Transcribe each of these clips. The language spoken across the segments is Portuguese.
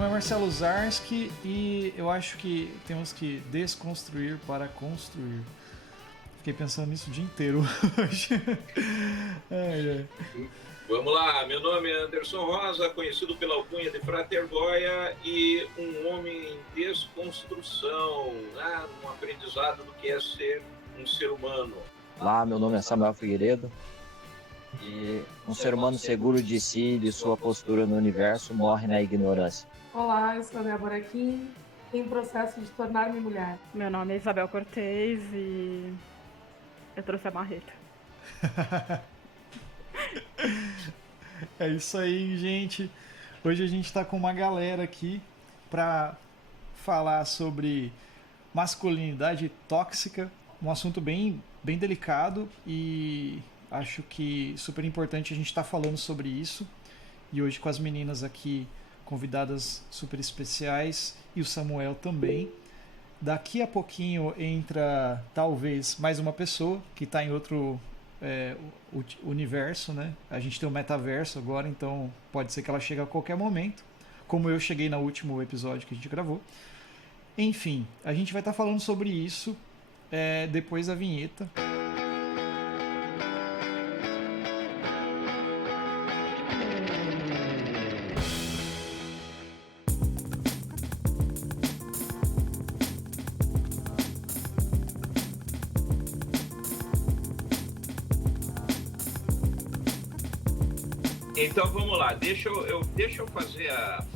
nome é Marcelo Zarski e eu acho que temos que desconstruir para construir. Fiquei pensando nisso o dia inteiro hoje. Ai, ai. Vamos lá, meu nome é Anderson Rosa, conhecido pela alcunha de Frater Goya e um homem em desconstrução, um aprendizado do que é ser um ser humano. Olá, meu nome é Samuel Figueiredo e um ser humano seguro de si e de sua postura no universo morre na ignorância. Olá, eu sou a Débora Kim, em processo de tornar-me mulher. Meu nome é Isabel Cortez e eu trouxe a marreta. É isso aí, gente. Hoje a gente tá com uma galera aqui pra falar sobre masculinidade tóxica, um assunto bem delicado e acho que super importante a gente estar falando sobre isso. E hoje com as meninas aqui convidadas super especiais e o Samuel também. Daqui a pouquinho entra talvez mais uma pessoa que está em outro universo, né? A gente tem o metaverso agora, então pode ser que ela chegue a qualquer momento, como eu cheguei no último episódio que a gente gravou. Enfim, a gente vai estar falando sobre isso depois da vinheta. Então vamos lá, deixa eu fazer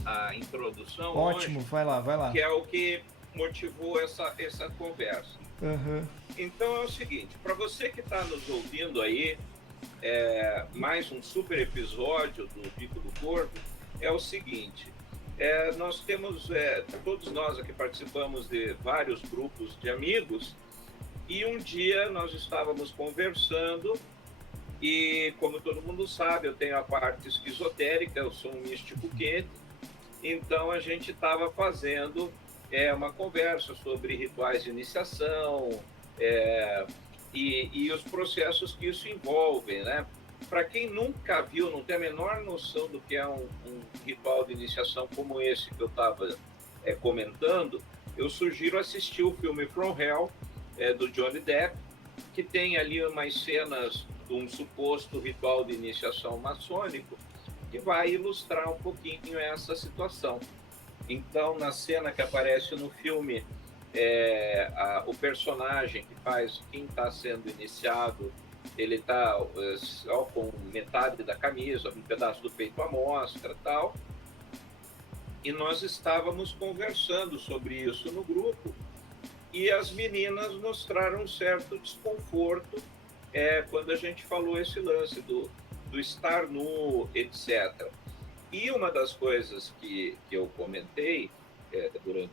a introdução. Ótimo, hoje, vai lá. Que é o que motivou essa conversa. Uhum. Então é o seguinte, para você que está nos ouvindo aí, mais um super episódio do Bico do Corvo, é o seguinte, nós temos, todos nós aqui participamos de vários grupos de amigos, e um dia nós estávamos conversando. E, como todo mundo sabe, eu tenho a parte esquizotérica, eu sou um místico quente, então a gente estava fazendo uma conversa sobre rituais de iniciação e os processos que isso envolve, né? Para quem nunca viu, não tem a menor noção do que é um ritual de iniciação como esse que eu estava comentando, eu sugiro assistir o filme From Hell, do Johnny Depp, que tem ali umas cenas de um suposto ritual de iniciação maçônico que vai ilustrar um pouquinho essa situação. Então, na cena que aparece no filme, o personagem que faz quem está sendo iniciado, ele está só com metade da camisa, um pedaço do peito à mostra, tal. E nós estávamos conversando sobre isso no grupo e as meninas mostraram um certo desconforto quando a gente falou esse lance do estar nu, etc. E uma das coisas que eu comentei durante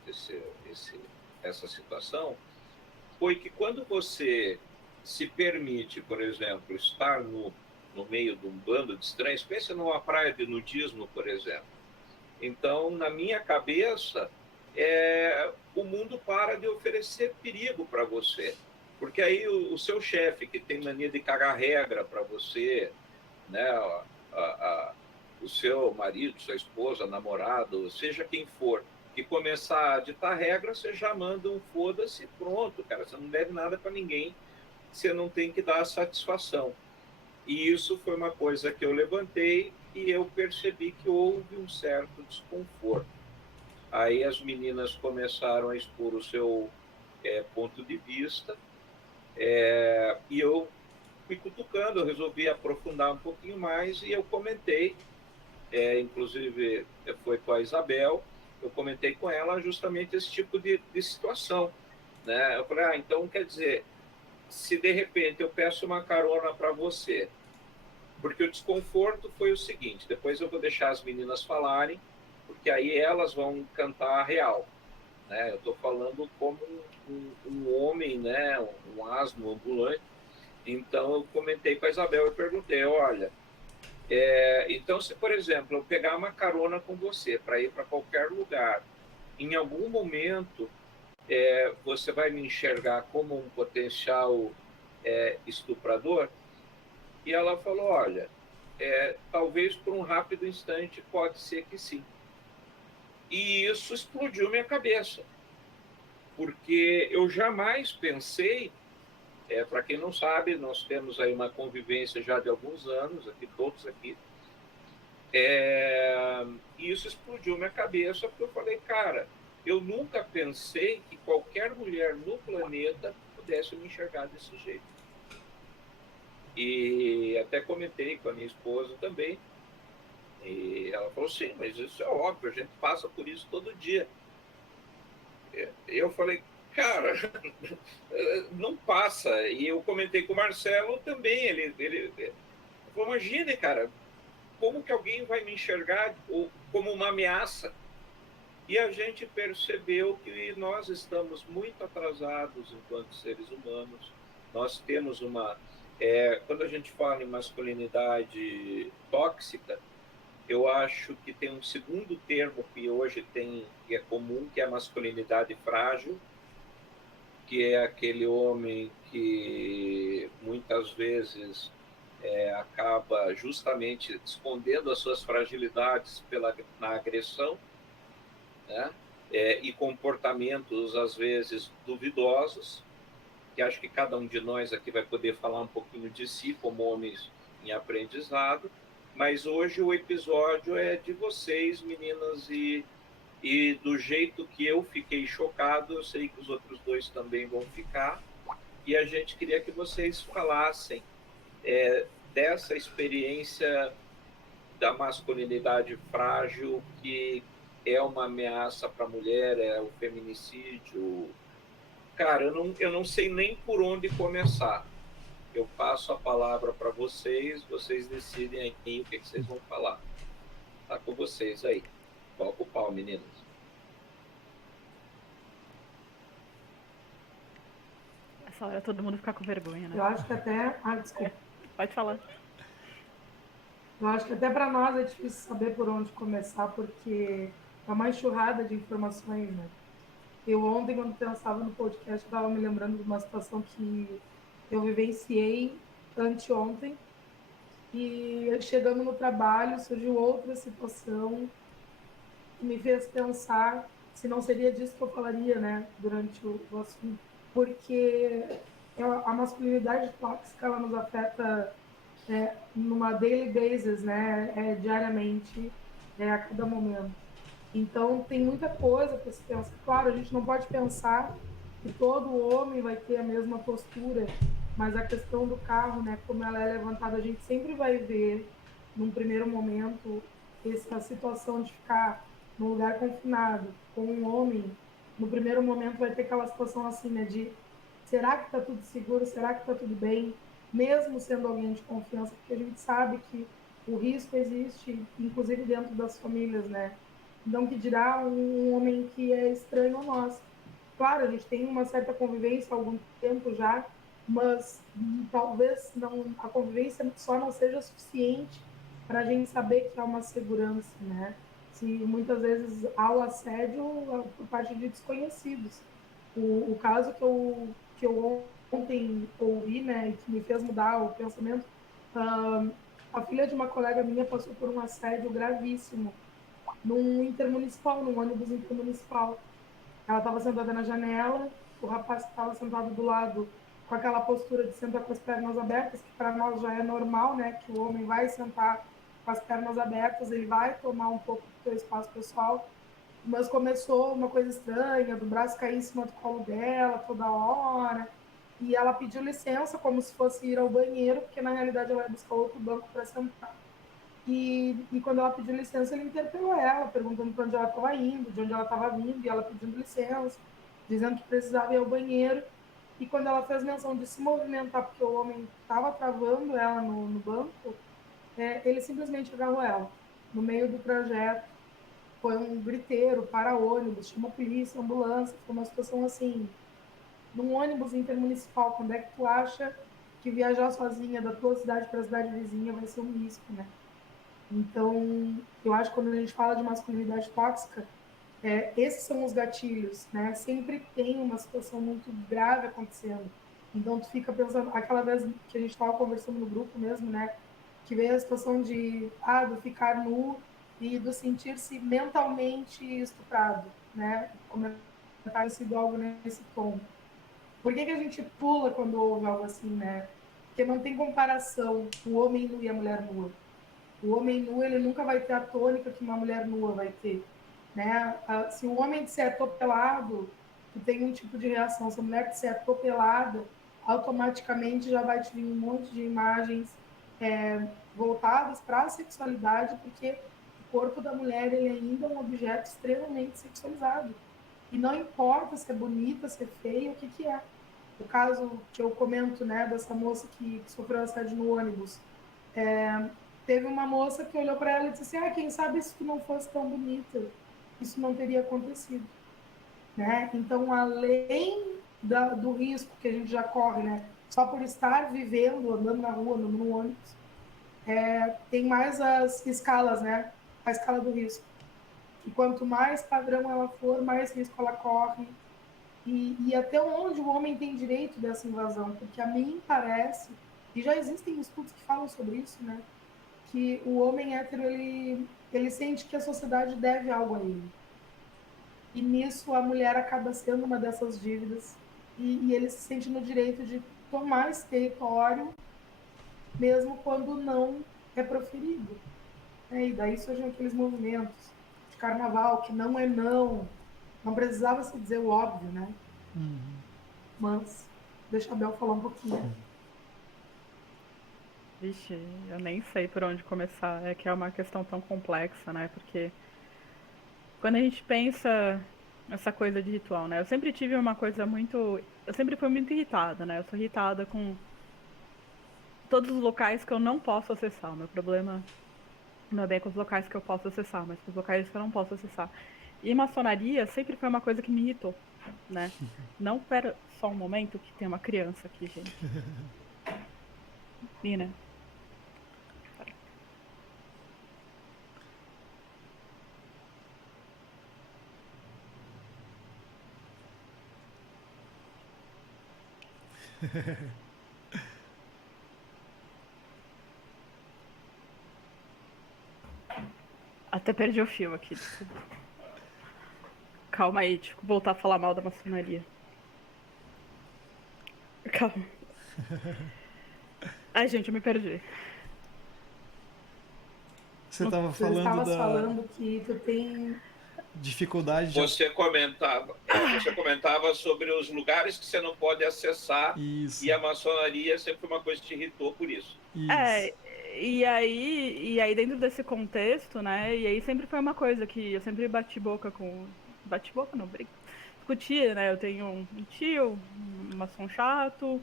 essa situação foi que quando você se permite, por exemplo, estar nu no meio de um bando de estranhos, pense numa praia de nudismo, por exemplo. Então, na minha cabeça, o mundo para de oferecer perigo para você. Porque aí o seu chefe, que tem mania de cagar regra para você, né, o seu marido, sua esposa, namorado, seja quem for, que começar a ditar regra, você já manda um foda-se, pronto, cara, você não deve nada para ninguém, você não tem que dar satisfação. E isso foi uma coisa que eu levantei e eu percebi que houve um certo desconforto. Aí as meninas começaram a expor o seu ponto de vista, e eu fui cutucando, eu resolvi aprofundar um pouquinho mais e eu comentei, inclusive foi com a Isabel, eu comentei com ela justamente esse tipo de situação, né? Eu falei, então quer dizer, se de repente eu peço uma carona para você, porque o desconforto foi o seguinte, depois eu vou deixar as meninas falarem, porque aí elas vão cantar a real. Eu estou falando como um homem, né, um asno ambulante. Então eu comentei com a Isabel e perguntei, olha, então se, por exemplo, eu pegar uma carona com você para ir para qualquer lugar, em algum momento você vai me enxergar como um potencial estuprador? E ela falou, olha, talvez por um rápido instante pode ser que sim. E isso explodiu minha cabeça, porque eu jamais pensei, para quem não sabe, nós temos aí uma convivência já de alguns anos, aqui todos aqui, e isso explodiu minha cabeça, porque eu falei, cara, eu nunca pensei que qualquer mulher no planeta pudesse me enxergar desse jeito. E até comentei com a minha esposa também, e ela falou, sim, mas isso é óbvio, a gente passa por isso todo dia. Eu falei, cara, não passa. E eu comentei com o Marcelo também, ele falou, imagine, cara, como que alguém vai me enxergar como uma ameaça? E a gente percebeu que nós estamos muito atrasados enquanto seres humanos. Nós temos quando a gente fala em masculinidade tóxica, eu acho que tem um segundo termo que hoje que é comum, que é a masculinidade frágil, que é aquele homem que muitas vezes acaba justamente escondendo as suas fragilidades na agressão, né? E comportamentos, às vezes, duvidosos, que acho que cada um de nós aqui vai poder falar um pouquinho de si como homens em aprendizado, mas hoje o episódio é de vocês, meninas, e do jeito que eu fiquei chocado, eu sei que os outros dois também vão ficar, e a gente queria que vocês falassem dessa experiência da masculinidade frágil, que é uma ameaça para a mulher, é o feminicídio. Cara, eu não sei nem por onde começar. Eu passo a palavra para vocês, vocês decidem aí o que vocês vão falar. Tá com vocês aí. Toca o pau, meninas. Essa hora todo mundo fica com vergonha, né? Eu acho que até. Ah, desculpa. Pode falar. Eu acho que até para nós é difícil saber por onde começar, porque é uma enxurrada de informações, né? Eu ontem, quando pensava no podcast, estava me lembrando de uma situação que eu vivenciei anteontem, e chegando no trabalho surgiu outra situação que me fez pensar se não seria disso que eu falaria, né, durante o assunto, porque a masculinidade tóxica, ela nos afeta numa daily basis, né, diariamente, a cada momento. Então, tem muita coisa para se pensar. Claro, a gente não pode pensar que todo homem vai ter a mesma postura, mas a questão do carro, né, como ela é levantada, a gente sempre vai ver, num primeiro momento, essa situação de ficar num lugar confinado com um homem. No primeiro momento vai ter aquela situação assim, né, de será que está tudo seguro, será que está tudo bem, mesmo sendo alguém de confiança, porque a gente sabe que o risco existe, inclusive dentro das famílias, né? Não que dirá um homem que é estranho a nós. Claro, a gente tem uma certa convivência há algum tempo já, mas talvez não, a convivência só não seja suficiente para a gente saber que há uma segurança, né? Se muitas vezes há o assédio por parte de desconhecidos. O caso que eu ontem ouvi, né, e que me fez mudar o pensamento, a filha de uma colega minha passou por um assédio gravíssimo num intermunicipal, num ônibus intermunicipal. Ela estava sentada na janela, o rapaz estava sentado do lado com aquela postura de sentar com as pernas abertas, que para nós já é normal, né? Que o homem vai sentar com as pernas abertas, ele vai tomar um pouco do seu espaço pessoal. Mas começou uma coisa estranha, do braço cair em cima do colo dela toda hora. E ela pediu licença, como se fosse ir ao banheiro, porque na realidade ela ia buscar outro banco para sentar. E quando ela pediu licença, ele interpelou ela, perguntando para onde ela estava indo, de onde ela estava vindo, e ela pedindo licença, dizendo que precisava ir ao banheiro. E quando ela fez menção de se movimentar, porque o homem estava travando ela no banco, ele simplesmente agarrou ela. No meio do trajeto, foi um griteiro, para-ônibus, chama a polícia, ambulância, foi uma situação assim, num ônibus intermunicipal, quando é que tu acha que viajar sozinha da tua cidade para a cidade vizinha vai ser um risco, né? Então, eu acho que quando a gente fala de masculinidade tóxica, esses são os gatilhos, né? Sempre tem uma situação muito grave acontecendo. Então, tu fica pensando, aquela vez que a gente estava conversando no grupo mesmo, né? Que veio a situação de ficar nu e do sentir-se mentalmente estuprado, né? Comentar sido algo nesse tom. Por que a gente pula quando ouve algo assim, né? Porque não tem comparação o homem nu e a mulher nua. O homem nu, ele nunca vai ter a tônica que uma mulher nua vai ter, né? Se o homem disser atropelado, tu tem um tipo de reação. Se a mulher disser atropelada, automaticamente já vai te vir um monte de imagens voltadas para a sexualidade, porque o corpo da mulher, ele ainda é um objeto extremamente sexualizado. E não importa se é bonita, se é feia, o que é. O caso que eu comento, né, dessa moça que sofreu assédio no ônibus, teve uma moça que olhou para ela e disse assim, quem sabe se tu não fosse tão bonita, isso não teria acontecido, né? Então, além do risco que a gente já corre, né, só por estar vivendo, andando na rua, andando no ônibus, tem mais as escalas, né? A escala do risco. E quanto mais padrão ela for, mais risco ela corre. E até onde o homem tem direito dessa invasão? Porque a mim parece, e já existem estudos que falam sobre isso, né? Que o homem hétero, ele sente que a sociedade deve algo a ele. E nisso a mulher acaba sendo uma dessas dívidas. E ele se sente no direito de tomar esse território, mesmo quando não é proferido. E daí surgem aqueles movimentos de carnaval, que não é não. Não precisava se dizer o óbvio, né? Mas deixa a Bel falar um pouquinho. Vixe, eu nem sei por onde começar. É que é uma questão tão complexa, né? Porque quando a gente pensa essa coisa de ritual, né? Eu sempre tive uma coisa muito... Eu sempre fui muito irritada, né? Eu sou irritada com todos os locais que eu não posso acessar. O meu problema não é bem com os locais que eu posso acessar, mas com os locais que eu não posso acessar. E maçonaria sempre foi uma coisa que me irritou, né? Não, pera só um momento que tem uma criança aqui, gente. Nina. Até perdi o fio aqui, desculpa. Calma aí, tipo, voltar a falar mal da maçonaria. Calma. Ai, gente, eu me perdi. Você estava Você falando estava da falando que tu tem... dificuldade de... Você comentava sobre os lugares que você não pode acessar. Isso. E a maçonaria sempre foi uma coisa que te irritou por isso. É, e aí dentro desse contexto, né, e aí sempre foi uma coisa que eu sempre bati boca com... Bati boca não, discutia, né, eu tenho um tio, um maçom chato,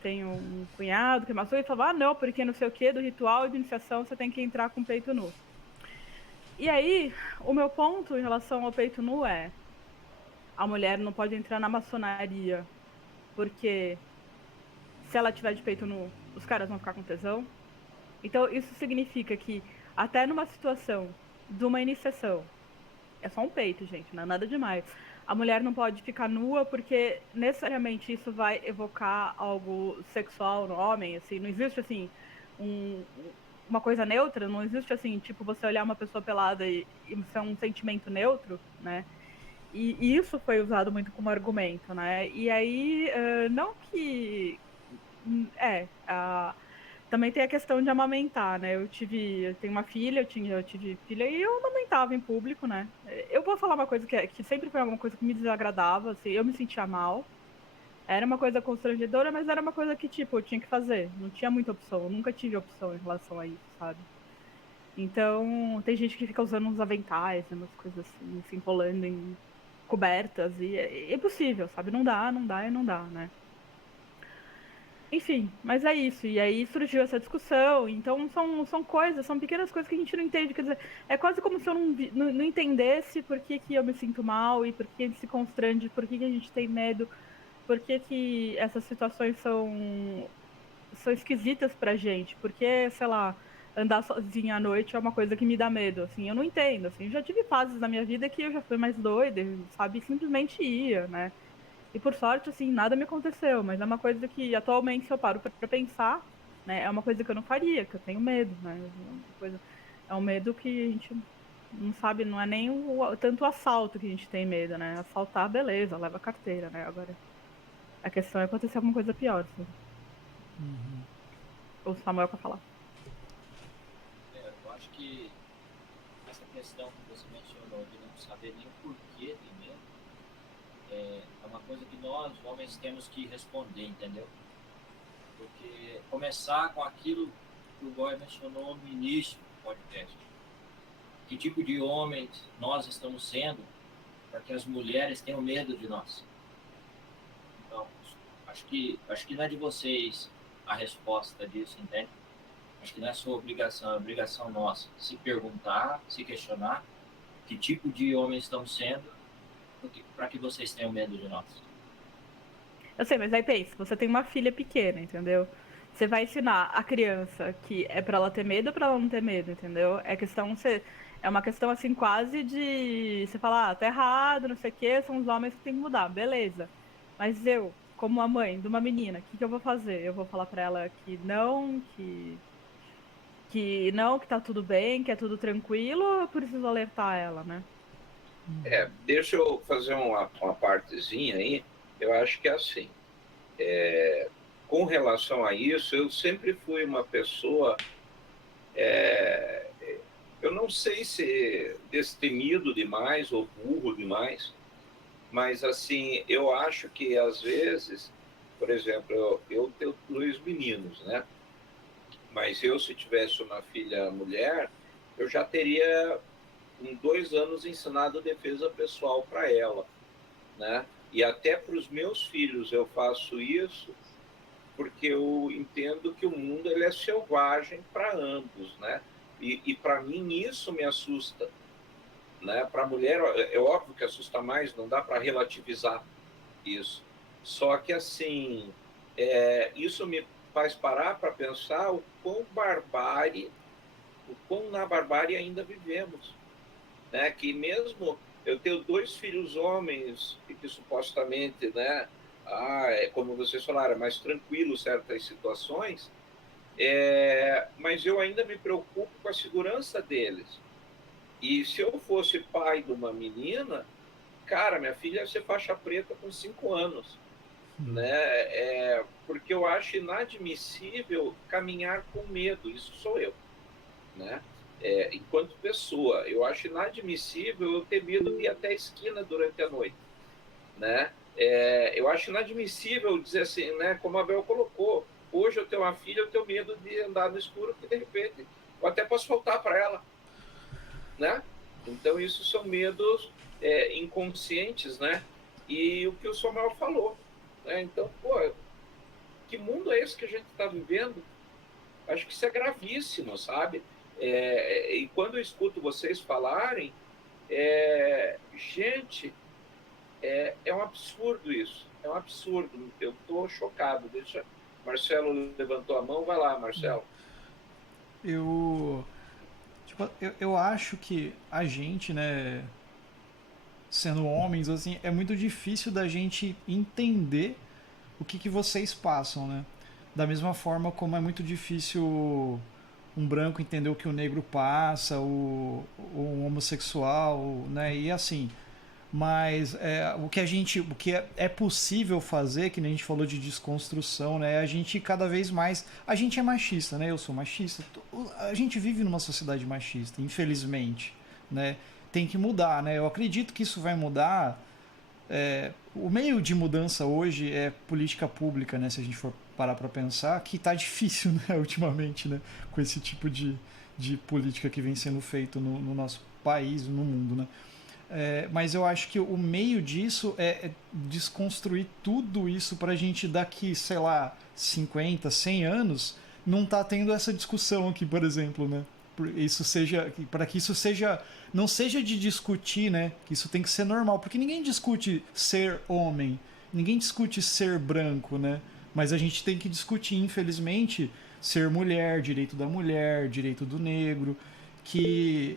tenho um cunhado que é maçom, e falava, não, porque não sei o que, do ritual de iniciação você tem que entrar com o peito nu. E aí, o meu ponto em relação ao peito nu é, a mulher não pode entrar na maçonaria, porque se ela tiver de peito nu, os caras vão ficar com tesão. Então, isso significa que, até numa situação de uma iniciação, é só um peito, gente, não é nada demais. A mulher não pode ficar nua porque necessariamente isso vai evocar algo sexual no homem, assim, não existe, assim, uma coisa neutra, não existe, assim, tipo, você olhar uma pessoa pelada e isso é um sentimento neutro, né? E isso foi usado muito como argumento, né? E aí, não que... também tem a questão de amamentar, né? Eu tenho uma filha, eu tive filha e eu amamentava em público, né? Eu vou falar uma coisa que sempre foi alguma coisa que me desagradava, assim, eu me sentia mal. Era uma coisa constrangedora, mas era uma coisa que, tipo, eu tinha que fazer. Não tinha muita opção, eu nunca tive opção em relação a isso, sabe? Então, tem gente que fica usando uns aventais, umas coisas assim, se enrolando em cobertas, e é impossível, sabe? Não dá, né? Enfim, mas é isso. E aí surgiu essa discussão. Então são coisas, são pequenas coisas que a gente não entende. Quer dizer, é quase como se eu não entendesse por que eu me sinto mal e por que a gente se constrange, por que a gente tem medo, por que essas situações são esquisitas pra gente. Porque, sei lá, andar sozinha à noite é uma coisa que me dá medo. Assim, eu não entendo. Assim, eu já tive fases na minha vida que eu já fui mais doida, sabe? Simplesmente ia, né? E por sorte, assim, nada me aconteceu, mas é uma coisa que atualmente, se eu paro pra pensar, né, é uma coisa que eu não faria, que eu tenho medo, né? É um medo que a gente não sabe, não é nem tanto o assalto que a gente tem medo, né? Assaltar, beleza, leva a carteira, né? Agora, a questão é acontecer alguma coisa pior, assim. O Samuel quer falar. Eu acho que essa questão que você mencionou de não saber nem o porquê tem medo, é uma coisa que nós, homens, temos que responder, entendeu? Porque começar com aquilo que o Goy mencionou no início do podcast. Que tipo de homens nós estamos sendo para que as mulheres tenham medo de nós? Então, acho que não é de vocês a resposta disso, entende? Acho que não é sua obrigação, é obrigação nossa. Se perguntar, se questionar que tipo de homens estamos sendo para que vocês tenham medo de nós. Eu sei, mas aí pensa, você tem uma filha pequena, entendeu? Você vai ensinar a criança que é pra ela ter medo ou pra ela não ter medo, entendeu? É uma questão assim quase de você falar, tá errado, não sei o quê, são os homens que tem que mudar, beleza. Mas eu, como a mãe de uma menina, o que eu vou fazer? Eu vou falar pra ela que não, que tá tudo bem, que é tudo tranquilo, ou eu preciso alertar ela, né? Deixa eu fazer uma partezinha aí. Eu acho que é assim. Com relação a isso, eu sempre fui uma pessoa, eu não sei se destemido demais ou burro demais, mas assim, eu acho que às vezes, por exemplo, eu tenho 2 meninos, né? Mas eu, se tivesse uma filha mulher, eu já teria, em 2 anos, ensinado defesa pessoal para ela, né? E até para os meus filhos eu faço isso, porque eu entendo que o mundo ele é selvagem para ambos, né? E para mim isso me assusta, né? Para a mulher é óbvio que assusta mais, não dá para relativizar isso. Só que assim, isso me faz parar para pensar o quão na barbárie ainda vivemos, né? Que mesmo eu tenho 2 filhos homens que supostamente, né? Como vocês falaram, é mais tranquilo certas situações, mas eu ainda me preocupo com a segurança deles. E se eu fosse pai de uma menina, cara, minha filha ia ser faixa preta com 5 anos, né? Porque eu acho inadmissível caminhar com medo, isso sou eu, né? Enquanto pessoa, eu acho inadmissível eu ter medo de ir até a esquina durante a noite, né? Eu acho inadmissível dizer assim, né? Como a Bel colocou, hoje eu tenho uma filha, eu tenho medo de andar no escuro, porque de repente eu até posso faltar para ela, né? Então isso são medos inconscientes, né? E o que o Samuel falou, né? Então, que mundo é esse que a gente está vivendo? Acho que isso é gravíssimo, sabe? E quando eu escuto vocês falarem, gente, é um absurdo isso. É um absurdo. Eu estou chocado. Marcelo levantou a mão. Vai lá, Marcelo. Eu acho que a gente, né, sendo homens, assim, é muito difícil da gente entender o que vocês passam, né? Da mesma forma como é muito difícil um branco entender o que o negro passa, o homossexual, né? E assim, mas o que é possível fazer, que nem a gente falou de desconstrução, né? A gente cada vez mais, a gente é machista, né? Eu sou machista. A gente vive numa sociedade machista, infelizmente, né? Tem que mudar, né? Eu acredito que isso vai mudar. O meio de mudança hoje é política pública, né? Se a gente for parar para pensar, que tá difícil, né? Ultimamente, né? Com esse tipo de política que vem sendo feito no nosso país, no mundo, né? Mas eu acho que o meio disso é desconstruir tudo isso para a gente daqui, sei lá, 50, 100 anos, não tá tendo essa discussão aqui, por exemplo, né? Para que isso não seja de discutir, né? Que isso tem que ser normal, porque ninguém discute ser homem, ninguém discute ser branco, né? Mas a gente tem que discutir, infelizmente, ser mulher, direito da mulher, direito do negro, que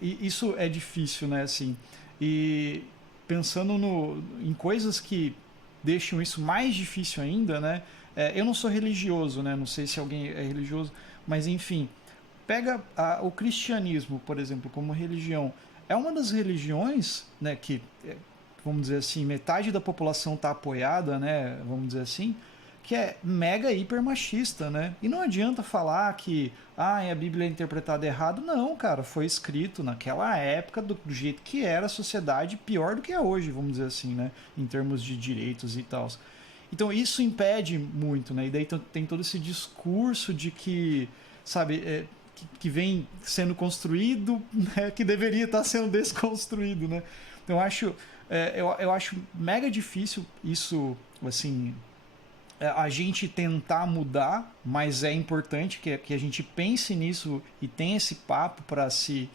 isso é difícil, né? Assim, e pensando em coisas que deixam isso mais difícil ainda, né? Eu não sou religioso, né? Não sei se alguém é religioso, mas enfim, pega o cristianismo, por exemplo, como religião, é uma das religiões, né, que, vamos dizer assim, metade da população está apoiada, né, vamos dizer assim, que é mega hiper machista, né? E não adianta falar que a Bíblia é interpretada errado. Não, cara, foi escrito naquela época do jeito que era a sociedade, pior do que é hoje, vamos dizer assim, né? Em termos de direitos e tal. Então isso impede muito, né? E daí tem todo esse discurso de que, sabe, que vem sendo construído, né? Que deveria estar sendo desconstruído, né? Então eu acho mega difícil isso, assim, a gente tentar mudar, mas é importante que a gente pense nisso e tenha esse papo para se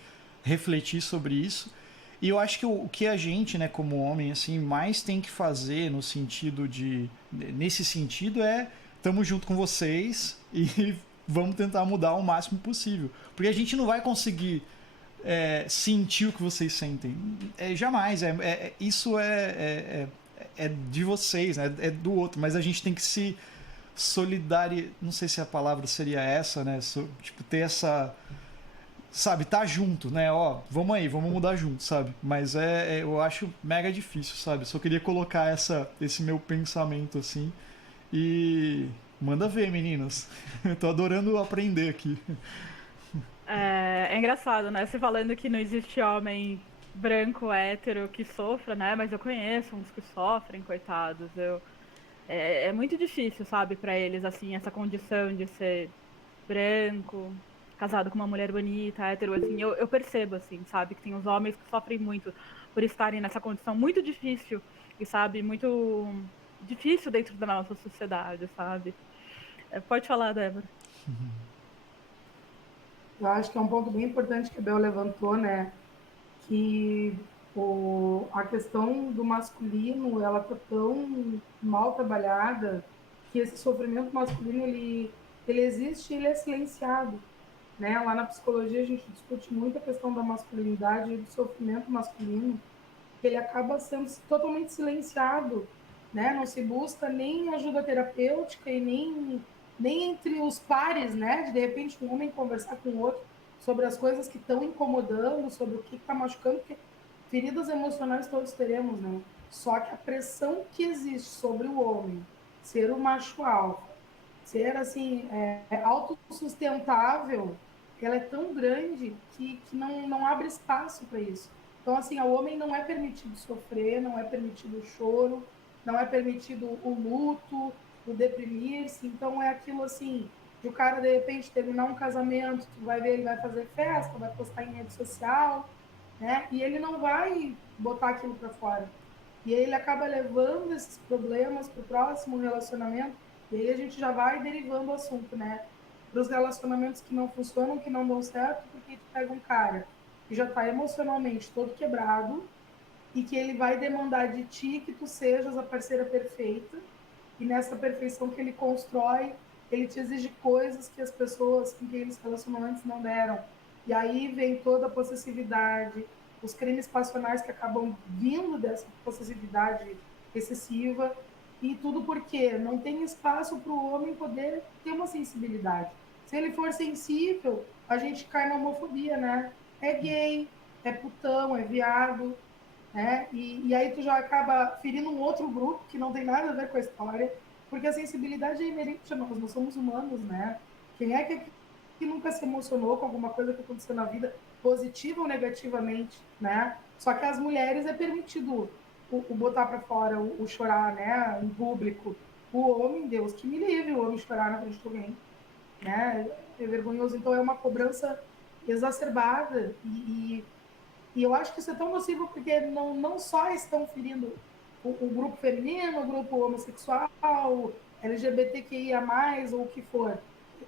refletir sobre isso. E eu acho que o que a gente, né, como homem, assim, mais tem que fazer no sentido nesse sentido estamos junto com vocês e vamos tentar mudar o máximo possível, porque a gente não vai conseguir sentir o que vocês sentem, jamais. Isso é de vocês, né? É do outro, mas a gente tem que se solidarizar, não sei se a palavra seria essa, né? Tipo, ter essa, sabe, tá junto, né? Ó, vamos aí, vamos mudar junto, sabe? Mas eu acho mega difícil, sabe? Só queria colocar esse meu pensamento assim e manda ver, meninas. Eu tô adorando aprender aqui. É engraçado, né? Você falando que não existe homem branco, hétero, que sofra, né? Mas eu conheço uns que sofrem, coitados. É muito difícil, sabe, pra eles, assim, essa condição de ser branco, casado com uma mulher bonita, hétero, assim. Eu percebo, assim, sabe, que tem os homens que sofrem muito por estarem nessa condição muito difícil e, sabe, muito difícil dentro da nossa sociedade, sabe? Pode falar, Débora. Eu acho que é um ponto bem importante que a Bel levantou, né? Que a questão do masculino, ela tá tão mal trabalhada que esse sofrimento masculino, ele existe e ele é silenciado, né? Lá na psicologia a gente discute muito a questão da masculinidade e do sofrimento masculino, que ele acaba sendo totalmente silenciado, né? Não se busca nem ajuda terapêutica e nem entre os pares, né? De repente um homem conversar com o outro sobre as coisas que estão incomodando, sobre o que está machucando, porque feridas emocionais todos teremos, né? Só que a pressão que existe sobre o homem ser o macho alfa, ser assim, autossustentável, ela é tão grande que não abre espaço para isso. Então, assim, ao homem não é permitido sofrer, não é permitido o choro, não é permitido o luto, o deprimir-se. Então, é aquilo assim, de o cara, de repente, terminar um casamento, tu vai ver, ele vai fazer festa, vai postar em rede social, né? E ele não vai botar aquilo para fora. E aí ele acaba levando esses problemas para o próximo relacionamento, e aí a gente já vai derivando o assunto, né? Para os relacionamentos que não funcionam, que não dão certo, porque tu pega um cara que já está emocionalmente todo quebrado e que ele vai demandar de ti que tu sejas a parceira perfeita, e nessa perfeição que ele constrói, ele te exige coisas que as pessoas com quem ele se relacionou antes não deram. E aí vem toda a possessividade, os crimes passionais que acabam vindo dessa possessividade excessiva, e tudo porque não tem espaço para o homem poder ter uma sensibilidade. Se ele for sensível, a gente cai na homofobia, né? É gay, é putão, é viado, né? E aí tu já acaba ferindo um outro grupo que não tem nada a ver com a história, porque a sensibilidade é inerente a nós somos humanos, né? Quem é que nunca se emocionou com alguma coisa que aconteceu na vida, positiva ou negativamente, né? Só que as mulheres é permitido o botar para fora, o chorar, né, em público. O homem, Deus que me livre, o homem chorar na frente de alguém, né? É vergonhoso. Então é uma cobrança exacerbada e eu acho que isso é tão nocivo porque não só estão ferindo o grupo feminino, o grupo homossexual, LGBTQIA+, ou o que for.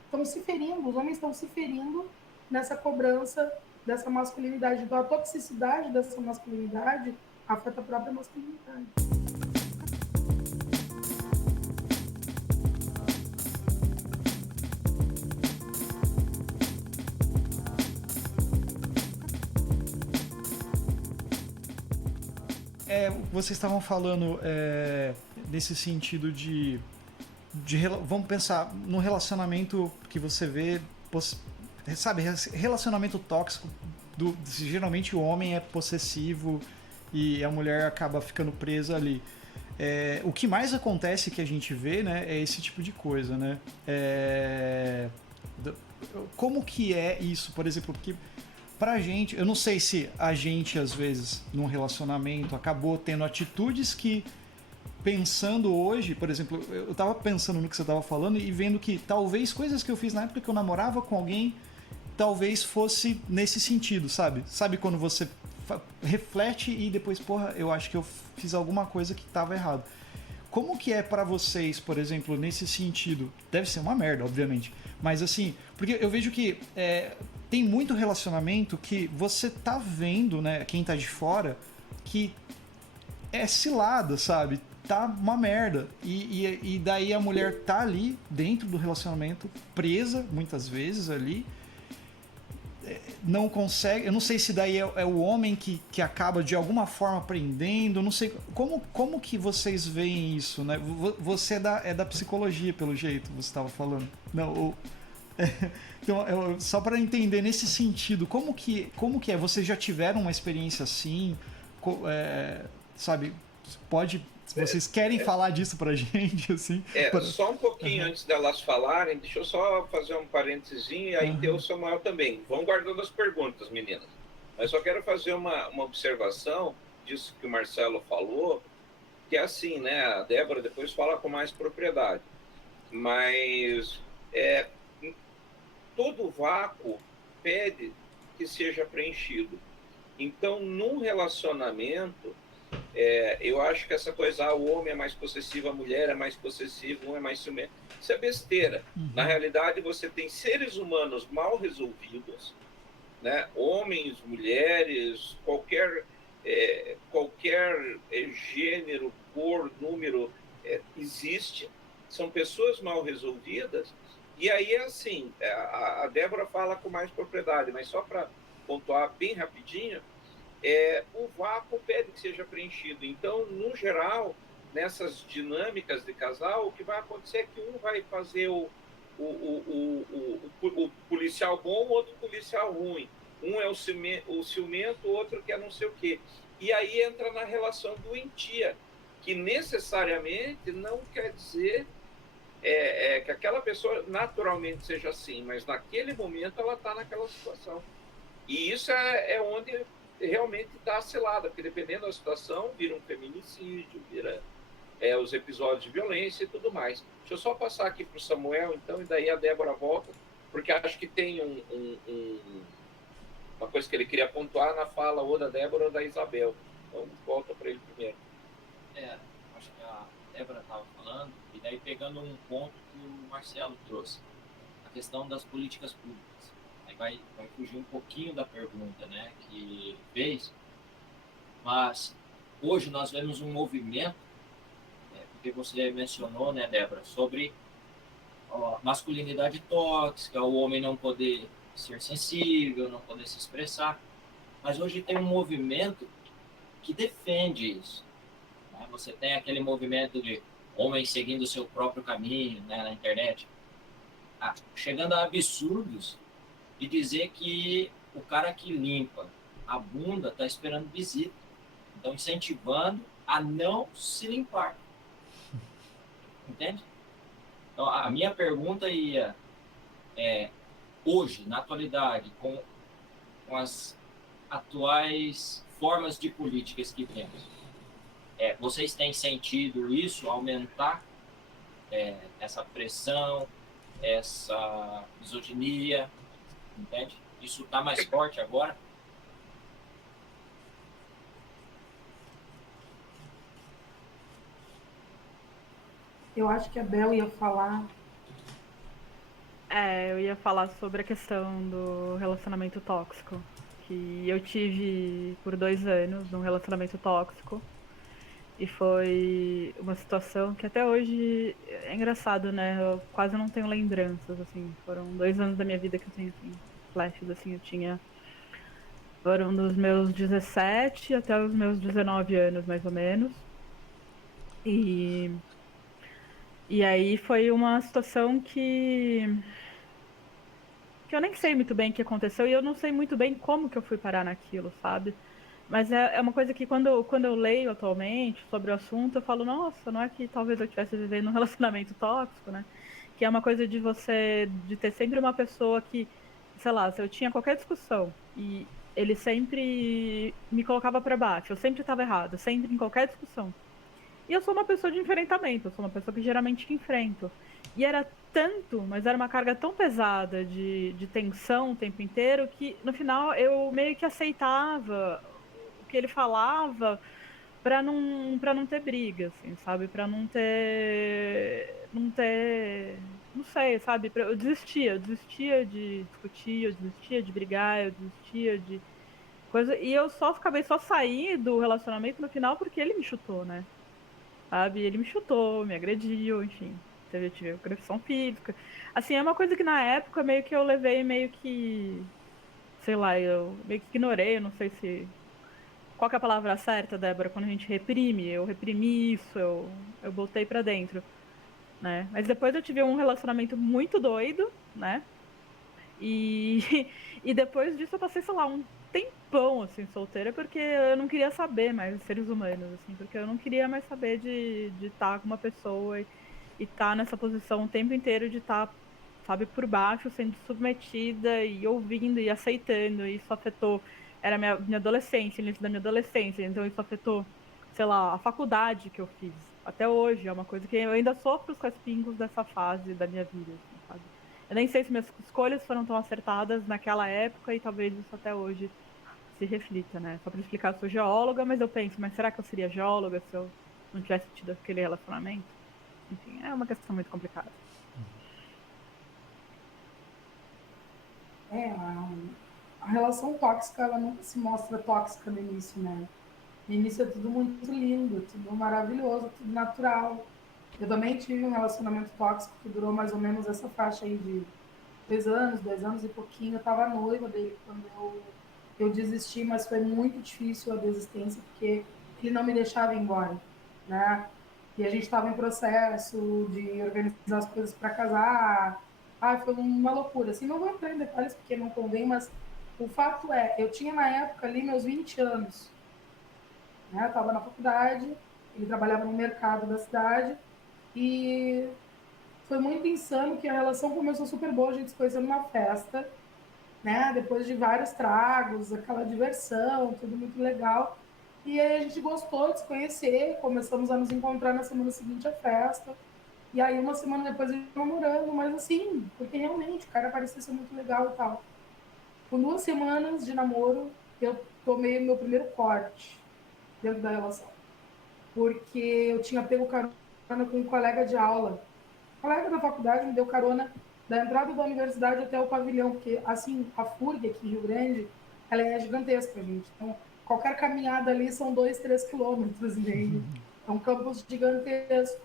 Estão se ferindo, os homens estão se ferindo nessa cobrança dessa masculinidade. Então, a toxicidade dessa masculinidade afeta a própria masculinidade. Vocês estavam falando nesse sentido vamos pensar no relacionamento que você vê sabe, relacionamento tóxico, geralmente o homem é possessivo e a mulher acaba ficando presa ali. O que mais acontece que a gente vê, né, é esse tipo de coisa, né? Como que é isso, por exemplo, porque pra gente, eu não sei se a gente às vezes num relacionamento acabou tendo atitudes que, pensando hoje, por exemplo, eu tava pensando no que você tava falando e vendo que talvez coisas que eu fiz na época que eu namorava com alguém talvez fosse nesse sentido, sabe? Sabe quando você reflete e depois, porra, eu acho que eu fiz alguma coisa que tava errado. Como que é pra vocês, por exemplo, nesse sentido? Deve ser uma merda, obviamente. Mas assim, porque eu vejo que tem muito relacionamento que você tá vendo, né, quem tá de fora, que é cilada, sabe? Tá uma merda. E daí a mulher tá ali, dentro do relacionamento, presa, muitas vezes ali, não consegue. Eu não sei se daí é o homem que acaba de alguma forma prendendo. Não sei como que vocês veem isso, né? Você é da psicologia, pelo jeito, você estava falando. Não, então, só para entender nesse sentido, como que é? Vocês já tiveram uma experiência assim? Sabe? Se vocês querem falar disso pra gente, assim. Só um pouquinho antes delas falarem, deixa eu só fazer um parênteses e aí ter o Samuel também. Vão guardando as perguntas, meninas. Mas só quero fazer uma observação disso que o Marcelo falou, que é assim, né? A Débora depois fala com mais propriedade. Mas todo vácuo pede que seja preenchido. Então, num relacionamento, eu acho que essa coisa, o homem é mais possessivo, a mulher é mais possessiva, um é mais ciumento, isso é besteira. Na realidade, você tem seres humanos mal resolvidos, né? Homens, mulheres, qualquer gênero, cor, número, existe. São pessoas mal resolvidas. E aí é assim, a Débora fala com mais propriedade, mas só para pontuar bem rapidinho, o vácuo pede que seja preenchido. Então, no geral, nessas dinâmicas de casal, o que vai acontecer é que um vai fazer o policial bom, o outro policial ruim. Um é o ciumento, o outro quer não sei o quê. E aí entra na relação doentia, que necessariamente não quer dizer que aquela pessoa naturalmente seja assim, mas naquele momento ela está naquela situação. E isso é onde realmente está selada, porque dependendo da situação, vira um feminicídio, vira os episódios de violência e tudo mais. Deixa eu só passar aqui para o Samuel, então, e daí a Débora volta, porque acho que tem uma coisa que ele queria pontuar na fala ou da Débora ou da Isabel. Então, volta para ele primeiro. Acho que a Débora estava falando, e daí pegando um ponto que o Marcelo trouxe, a questão das políticas públicas. Vai fugir um pouquinho da pergunta, né, que ele fez, mas hoje nós vemos um movimento, porque você mencionou, né, Débora, sobre a masculinidade tóxica, o homem não poder ser sensível, não poder se expressar, mas hoje tem um movimento que defende isso, né? Você tem aquele movimento de homens seguindo o seu próprio caminho, né, na internet, chegando a absurdos, de dizer que o cara que limpa a bunda está esperando visita. Então, incentivando a não se limpar. Entende? Então, a minha pergunta ia hoje, na atualidade, com as atuais formas de políticas que temos, vocês têm sentido isso aumentar essa pressão, essa misoginia? Entende? Isso está mais forte agora? Eu acho que a Bel ia falar. Eu ia falar sobre a questão do relacionamento tóxico. Que eu tive por 2 anos num relacionamento tóxico. E foi uma situação que até hoje é engraçado, né? Eu quase não tenho lembranças, assim. Foram 2 anos da minha vida que eu tenho, assim, flashes, assim. Foram dos meus 17 até os meus 19 anos, mais ou menos. E aí foi uma situação que eu nem sei muito bem o que aconteceu e eu não sei muito bem como que eu fui parar naquilo, sabe? Mas é uma coisa que quando eu leio atualmente sobre o assunto, eu falo, nossa, não é que talvez eu estivesse vivendo um relacionamento tóxico, né? Que é uma coisa de ter sempre uma pessoa que, sei lá, se eu tinha qualquer discussão e ele sempre me colocava para baixo, eu sempre estava errado, sempre em qualquer discussão. E eu sou uma pessoa de enfrentamento, eu sou uma pessoa que geralmente enfrento. E era tanto, mas era uma carga tão pesada de tensão o tempo inteiro que no final eu meio que aceitava o que ele falava para não ter briga, assim, sabe? Para não sei, sabe? Eu desistia de discutir, eu desistia de brigar, eu desistia de coisa. E eu só acabei só sair do relacionamento no final porque ele me chutou, né? Sabe? Ele me chutou, me agrediu, enfim. Eu tive agressão física. Assim, é uma coisa que na época meio que eu levei meio que, sei lá, eu meio que ignorei, eu não sei se qual que é a palavra certa, Débora, quando a gente reprime? Eu reprimi isso, eu botei pra dentro, né? Mas depois eu tive um relacionamento muito doido, né? E, e depois disso eu passei, sei lá, um tempão, assim, solteira, porque eu não queria saber mais de seres humanos, assim, porque eu não queria mais saber de estar com uma pessoa e estar nessa posição o tempo inteiro de estar, sabe, por baixo, sendo submetida e ouvindo e aceitando, e isso afetou, era minha adolescência, início da minha adolescência, então isso afetou, sei lá, a faculdade que eu fiz. Até hoje, é uma coisa que eu ainda sofro os respingos dessa fase da minha vida, assim, sabe? Eu nem sei se minhas escolhas foram tão acertadas naquela época e talvez isso até hoje se reflita, né? Só para explicar, eu sou geóloga, mas eu penso, mas será que eu seria geóloga se eu não tivesse tido aquele relacionamento? Enfim, é uma questão muito complicada. A relação tóxica, ela nunca se mostra tóxica no início, né? No início é tudo muito lindo, tudo maravilhoso, tudo natural. Eu também tive um relacionamento tóxico que durou mais ou menos essa faixa aí de 2 anos e pouquinho. Eu tava noiva dele quando eu desisti, mas foi muito difícil a desistência, porque ele não me deixava ir embora, né? E a gente estava em processo de organizar as coisas para casar. Ah, foi uma loucura. Assim, não vou entrar em detalhes porque não convém, mas o fato é, eu tinha na época ali meus 20 anos, né? Eu estava na faculdade, ele trabalhava no mercado da cidade e foi muito insano que a relação começou super boa, a gente se conheceu numa festa, né? Depois de vários tragos, aquela diversão, tudo muito legal. E aí a gente gostou de se conhecer, começamos a nos encontrar na semana seguinte à festa. E aí uma semana depois a gente namorando, mas assim, porque realmente o cara parecia ser muito legal e tal. Com 2 semanas de namoro, eu tomei meu primeiro corte dentro da relação. Porque eu tinha pego carona com um colega de aula. O colega da faculdade me deu carona da entrada da universidade até o pavilhão, porque, assim, a FURG aqui em Rio Grande, ela é gigantesca, gente. Então, qualquer caminhada ali são 2, 3 quilômetros, entende? É um campus gigantesco.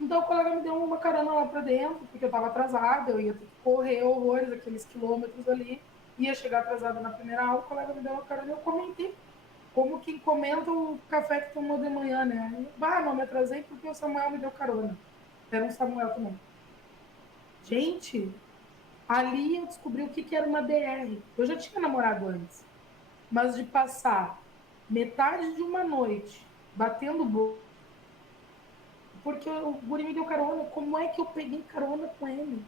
Então, o colega me deu uma carona lá para dentro, porque eu estava atrasada, eu ia ter que correr horrores, aqueles quilômetros ali, ia chegar atrasada na primeira aula, o colega me deu uma carona e eu comentei como quem comenta o café que tomou de manhã, né? Bah, não me atrasei porque o Samuel me deu carona. Era um Samuel também. Gente, ali eu descobri o que era uma DR. Eu já tinha namorado antes, mas de passar metade de uma noite batendo boca, porque o guri me deu carona, como é que eu peguei carona com ele?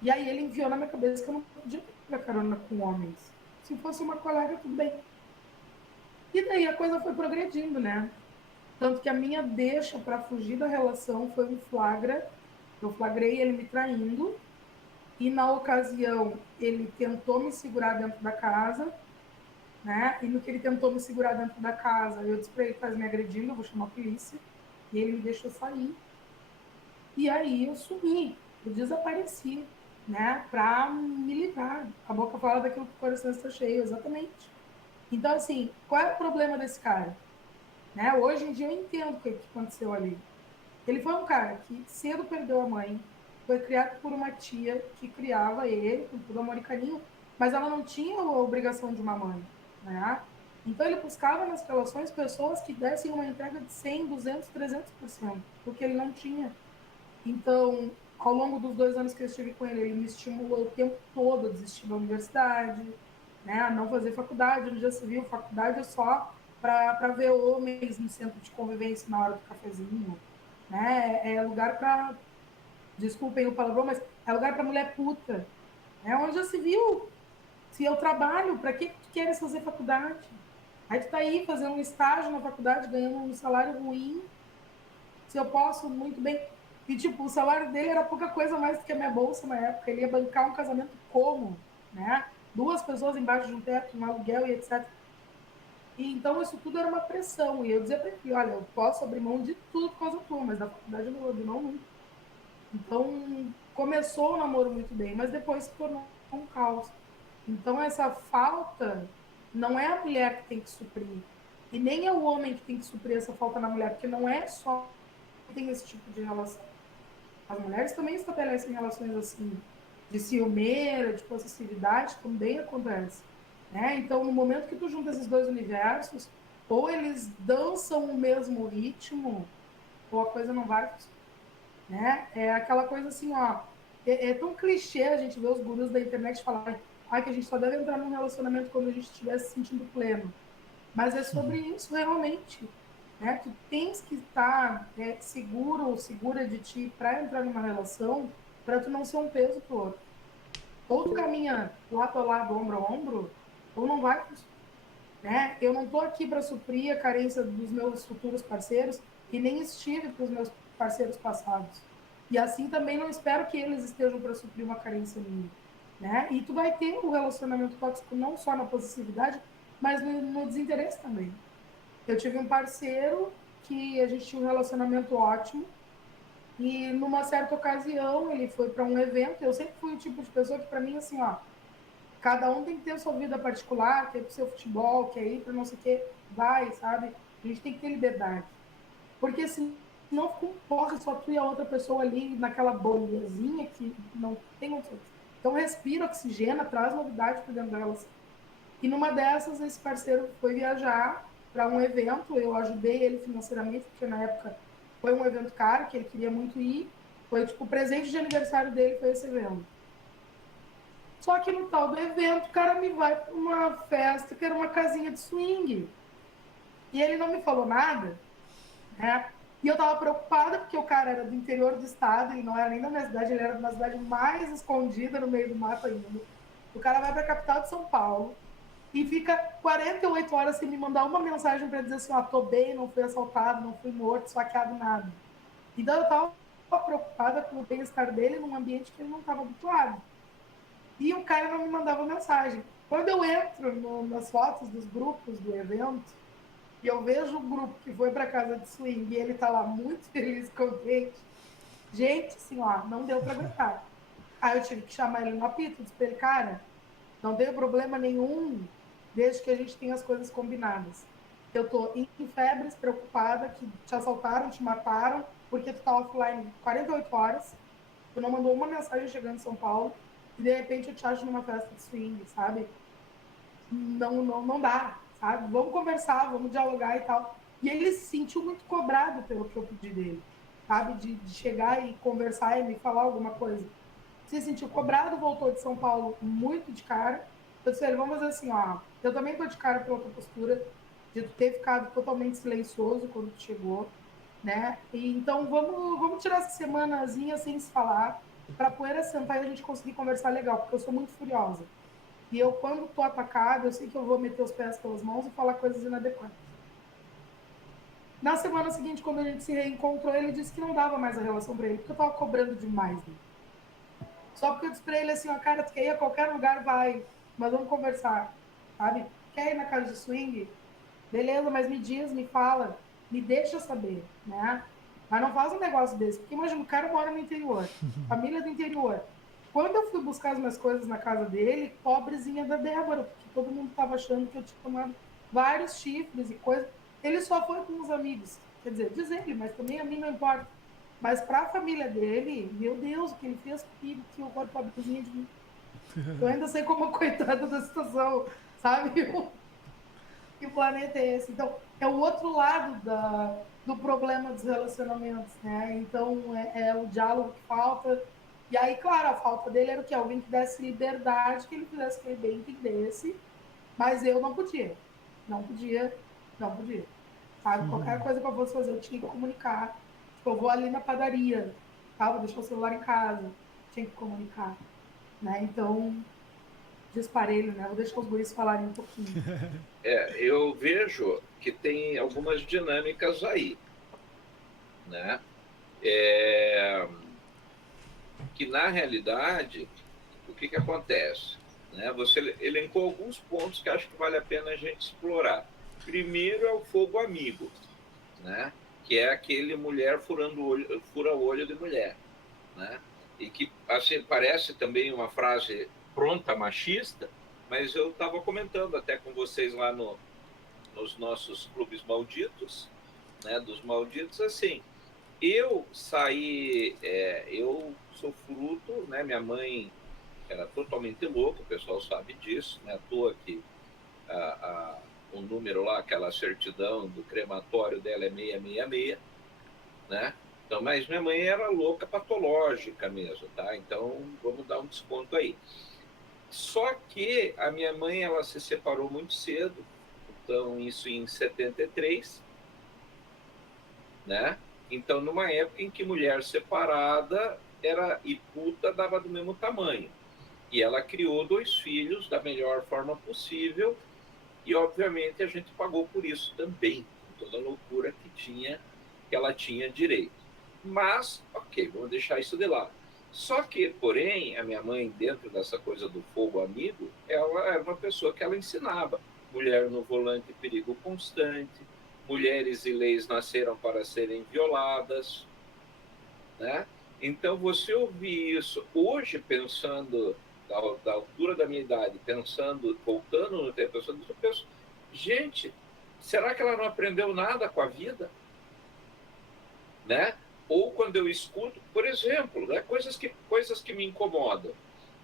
E aí ele enviou na minha cabeça que eu não podia pegar carona com homens. Se fosse uma colega, tudo bem. E daí a coisa foi progredindo, né? Tanto que a minha deixa para fugir da relação foi um flagra. Eu flagrei ele me traindo. E na ocasião, ele tentou me segurar dentro da casa, né? E no que ele tentou me segurar dentro da casa, eu disse para ele: tá me agredindo, eu vou chamar a polícia. E ele me deixou sair. E aí eu sumi, eu desapareci, né? Para me livrar. A boca fala daquilo que o coração está cheio, exatamente. Então, assim, qual é o problema desse cara? Né? Hoje em dia eu entendo o que aconteceu ali. Ele foi um cara que cedo perdeu a mãe, foi criado por uma tia que criava ele com todo amor e carinho, mas ela não tinha a obrigação de uma mãe, né? Então ele buscava nas relações pessoas que dessem uma entrega de 100, 200, 300%, porque ele não tinha. Então, ao longo dos 2 anos que eu estive com ele, ele me estimulou o tempo todo a desistir da universidade, né, a não fazer faculdade, onde já se viu, faculdade é só para ver homens no centro de convivência na hora do cafezinho, né, é lugar para, desculpem o palavrão, mas é lugar para mulher puta, né, onde já se viu, se eu trabalho, para que tu queres fazer faculdade? Aí tu tá aí fazendo um estágio na faculdade, ganhando um salário ruim, se eu posso, muito bem. E, tipo, o salário dele era pouca coisa mais do que a minha bolsa na época. Ele ia bancar um casamento como, né? 2 pessoas embaixo de um teto, um aluguel e etc. E, então, isso tudo era uma pressão. E eu dizia para ele, olha, eu posso abrir mão de tudo por causa tua, mas da faculdade eu não vou abrir mão nunca. Então, começou o namoro muito bem, mas depois se tornou um caos. Então, essa falta não é a mulher que tem que suprir. E nem é o homem que tem que suprir essa falta na mulher, porque não é só que tem esse tipo de relação. As mulheres também estabelecem relações assim, de ciumeira, de possessividade, também acontece. Né? Então, no momento que tu junta esses 2 universos, ou eles dançam o mesmo ritmo, ou a coisa não vai funcionar. Né? É aquela coisa assim, ó, é tão clichê a gente ver os gurus da internet falarem que a gente só deve entrar num relacionamento quando a gente estiver se sentindo pleno. Mas é sobre isso realmente. Né? Tu tens que estar seguro ou segura de ti para entrar numa relação, para tu não ser um peso pro outro. Ou tu caminha lado a lado, ombro a ombro, ou não vai funcionar. Né? Eu não estou aqui para suprir a carência dos meus futuros parceiros e nem estive para os meus parceiros passados. E assim também não espero que eles estejam para suprir uma carência minha. Né? E tu vai ter um relacionamento tóxico não só na possessividade, mas no desinteresse também. Eu tive um parceiro que a gente tinha um relacionamento ótimo e numa certa ocasião ele foi para um evento. Eu sempre fui o tipo de pessoa que para mim assim, ó, cada um tem que ter a sua vida particular, quer ir pro seu futebol, quer ir para não sei o que, vai, sabe? A gente tem que ter liberdade. Porque senão fica um porra só tu e a outra pessoa ali naquela bolhazinha que não tem outra. Então respira, oxigena, traz novidade para dentro da relação. E numa dessas, esse parceiro foi viajar para um evento, eu ajudei ele financeiramente, porque na época foi um evento caro, que ele queria muito ir, foi tipo o presente de aniversário dele, foi esse evento. Só que no tal do evento, o cara me vai para uma festa que era uma casinha de swing. E ele não me falou nada, né? E eu tava preocupada, porque o cara era do interior do estado, ele não era nem da minha cidade, ele era de uma cidade mais escondida no meio do mato ainda. O cara vai para a capital de São Paulo e fica 48 horas sem me mandar uma mensagem para dizer assim, ó, tô bem, não fui assaltado, não fui morto, esfaqueado, nada. Então eu tava preocupada com o bem-estar dele num ambiente que ele não estava habituado. E o cara não me mandava mensagem. Quando eu entro nas fotos dos grupos do evento, e eu vejo o grupo que foi para casa de swing e ele tá lá muito feliz, contente, gente, assim, ó, não deu para aguentar. Aí eu tive que chamar ele no apito, disse pra ele, cara, não deu problema nenhum, desde que a gente tenha as coisas combinadas. Eu tô em febres, preocupada, que te assaltaram, te mataram, porque tu tá offline 48 horas, tu não mandou uma mensagem chegando em São Paulo, e de repente eu te acho numa festa de swing, sabe? Não dá, sabe? Vamos conversar, vamos dialogar e tal. E ele se sentiu muito cobrado pelo que eu pedi dele, sabe? De chegar e conversar e me falar alguma coisa. Se sentiu cobrado, voltou de São Paulo muito de cara. Eu disse, vamos fazer assim, ó, eu também tô de cara pela tua postura, de tu ter ficado totalmente silencioso quando tu chegou, né? E, então vamos tirar essa semanazinha sem se falar, para poeira sentar e a gente conseguir conversar legal, porque eu sou muito furiosa. E eu, quando tô atacada, eu sei que eu vou meter os pés pelas mãos e falar coisas inadequadas. Na semana seguinte, quando a gente se reencontrou, ele disse que não dava mais a relação para ele, porque eu tava cobrando demais, né? Só porque eu disse pra ele assim, ó, cara, tu quer ir a qualquer lugar, vai, mas vamos conversar, sabe? Quer ir na casa de swing? Beleza, mas me diz, me fala, me deixa saber, né? Mas não faz um negócio desse, porque imagina, o cara mora no interior, família do interior. Quando eu fui buscar as minhas coisas na casa dele, pobrezinha da Débora, porque todo mundo tava achando que eu tinha tomado vários chifres e coisas. Ele só foi com os amigos, quer dizer, diz ele, mas também a mim não importa. Mas para a família dele, meu Deus, o que ele fez comigo, que horror, pobrezinha de mim. Eu ainda sei como coitada da situação, sabe? Que planeta é esse? Então, é o outro lado do problema dos relacionamentos, né? Então, é o diálogo que falta. E aí, claro, a falta dele era o quê? Alguém que desse liberdade, que ele fizesse que ele bem entendesse, mas eu não podia. Não podia, não podia. Sabe? Qualquer coisa que eu fosse fazer, eu tinha que comunicar. Tipo, eu vou ali na padaria, tá? Vou deixar o celular em casa. Tinha que comunicar, né? Então, disparelho, né? Vou deixar os guris falarem um pouquinho. Eu vejo que tem algumas dinâmicas aí, né? Que na realidade, o que acontece? Né? Você elencou alguns pontos que acho que vale a pena a gente explorar. Primeiro é o fogo amigo, né? Que é aquele mulher fura o olho de mulher, né? E que assim, parece também uma frase pronta machista, mas eu estava comentando até com vocês lá nos nossos clubes malditos, né? Dos malditos, assim, eu saí, eu sou fruto, né? Minha mãe era totalmente louca, o pessoal sabe disso, né? À toa que o número lá, aquela certidão do crematório dela é 666, né? Então, mas minha mãe era louca patológica mesmo, tá? Então, vamos dar um desconto aí. Só que a minha mãe, ela se separou muito cedo, então isso em 73, né? Então, numa época em que mulher separada era e puta dava do mesmo tamanho. E ela criou 2 filhos da melhor forma possível e, obviamente, a gente pagou por isso também, com toda a loucura que ela tinha direito. Mas, ok, vamos deixar isso de lado. Só que, porém, a minha mãe, dentro dessa coisa do fogo amigo, ela era uma pessoa que ela ensinava. Mulher no volante, perigo constante. Mulheres e leis nasceram para serem violadas, né? Então, você ouvir isso hoje, pensando da altura da minha idade, pensando, voltando no tempo, eu penso, gente, será que ela não aprendeu nada com a vida? Né? Ou quando eu escuto, por exemplo, né, coisas que me incomodam,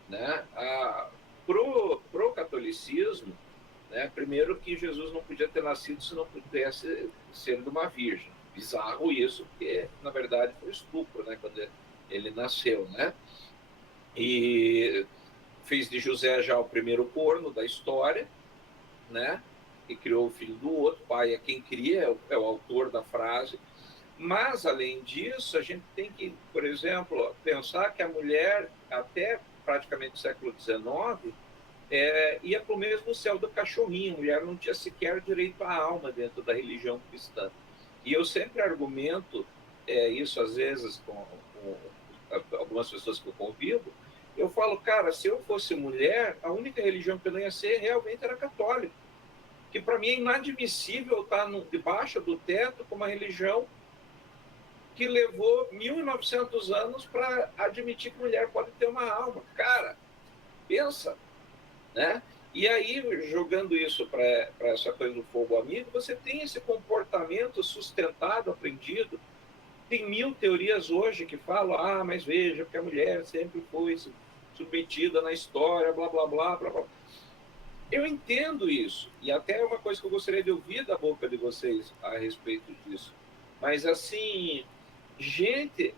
né? Pro catolicismo, né, primeiro que Jesus não podia ter nascido se não pudesse ser de uma virgem. Bizarro isso, porque na verdade foi estupro, né, quando ele nasceu, né? E fez de José já o primeiro corno da história, né? E criou o filho do outro, pai é quem cria, é o autor da frase. Mas, além disso, a gente tem que, por exemplo, pensar que a mulher, até praticamente o século XIX, ia para o mesmo céu do cachorrinho. A mulher não tinha sequer direito à alma dentro da religião cristã. E eu sempre argumento isso, às vezes, com algumas pessoas que eu convivo, eu falo, cara, se eu fosse mulher, a única religião que eu não ia ser realmente era católica. Que para mim é inadmissível estar debaixo do teto com uma religião que levou 1.900 anos para admitir que mulher pode ter uma alma. Cara, pensa, né? E aí, jogando isso para essa coisa do fogo amigo, você tem esse comportamento sustentado, aprendido. Tem 1000 teorias hoje que falam, mas veja, porque a mulher sempre foi submetida na história, blá, blá, blá, blá, blá. Eu entendo isso, e até é uma coisa que eu gostaria de ouvir da boca de vocês a respeito disso. Mas, assim, gente,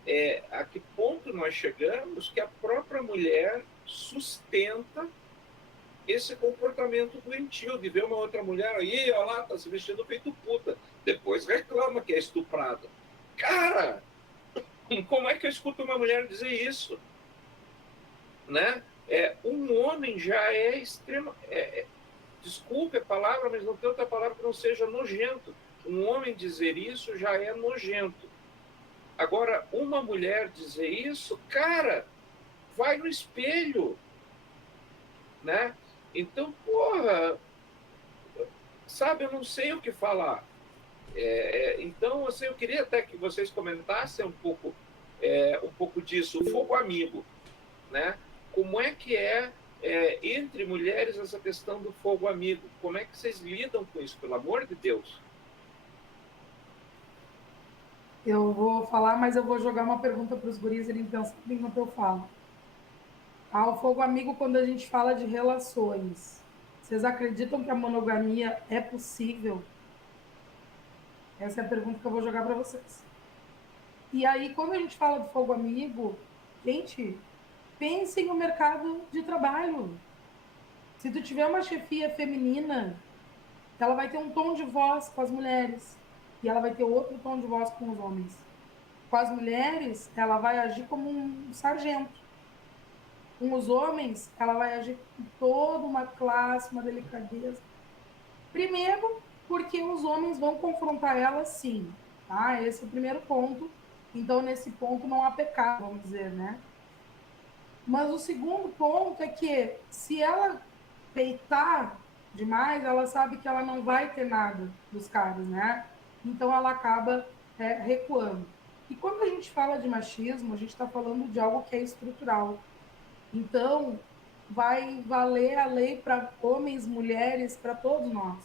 a que ponto nós chegamos que a própria mulher sustenta esse comportamento doentio de ver uma outra mulher aí, olha lá, tá se vestindo feito puta. Depois reclama que é estuprada. Cara, como é que eu escuto uma mulher dizer isso? Né? Um homem já é extremo. Desculpe a palavra, mas não tem outra palavra que não seja nojento. Um homem dizer isso já é nojento. Agora, uma mulher dizer isso, cara, vai no espelho, né? Então, porra, sabe, eu não sei o que falar. Então, assim, eu queria até que vocês comentassem um pouco disso, o fogo amigo, né? Como é que entre mulheres essa questão do fogo amigo? Como é que vocês lidam com isso, pelo amor de Deus? Eu vou falar, mas eu vou jogar uma pergunta para os guris irem pensando enquanto eu falo. O fogo amigo, quando a gente fala de relações, vocês acreditam que a monogamia é possível? Essa é a pergunta que eu vou jogar para vocês. E aí, quando a gente fala do fogo amigo, gente, pense no mercado de trabalho. Se tu tiver uma chefia feminina, ela vai ter um tom de voz com as mulheres e ela vai ter outro tom de voz com os homens. Com as mulheres, ela vai agir como um sargento. Com os homens, ela vai agir com toda uma classe, uma delicadeza. Primeiro, porque os homens vão confrontar ela sim, tá? Esse é o primeiro ponto. Então, nesse ponto, não há pecado, vamos dizer, né? Mas o segundo ponto é que, se ela peitar demais, ela sabe que ela não vai ter nada dos caras, né? Então, ela acaba recuando. E quando a gente fala de machismo, a gente está falando de algo que é estrutural. Então, vai valer a lei para homens, mulheres, para todos nós,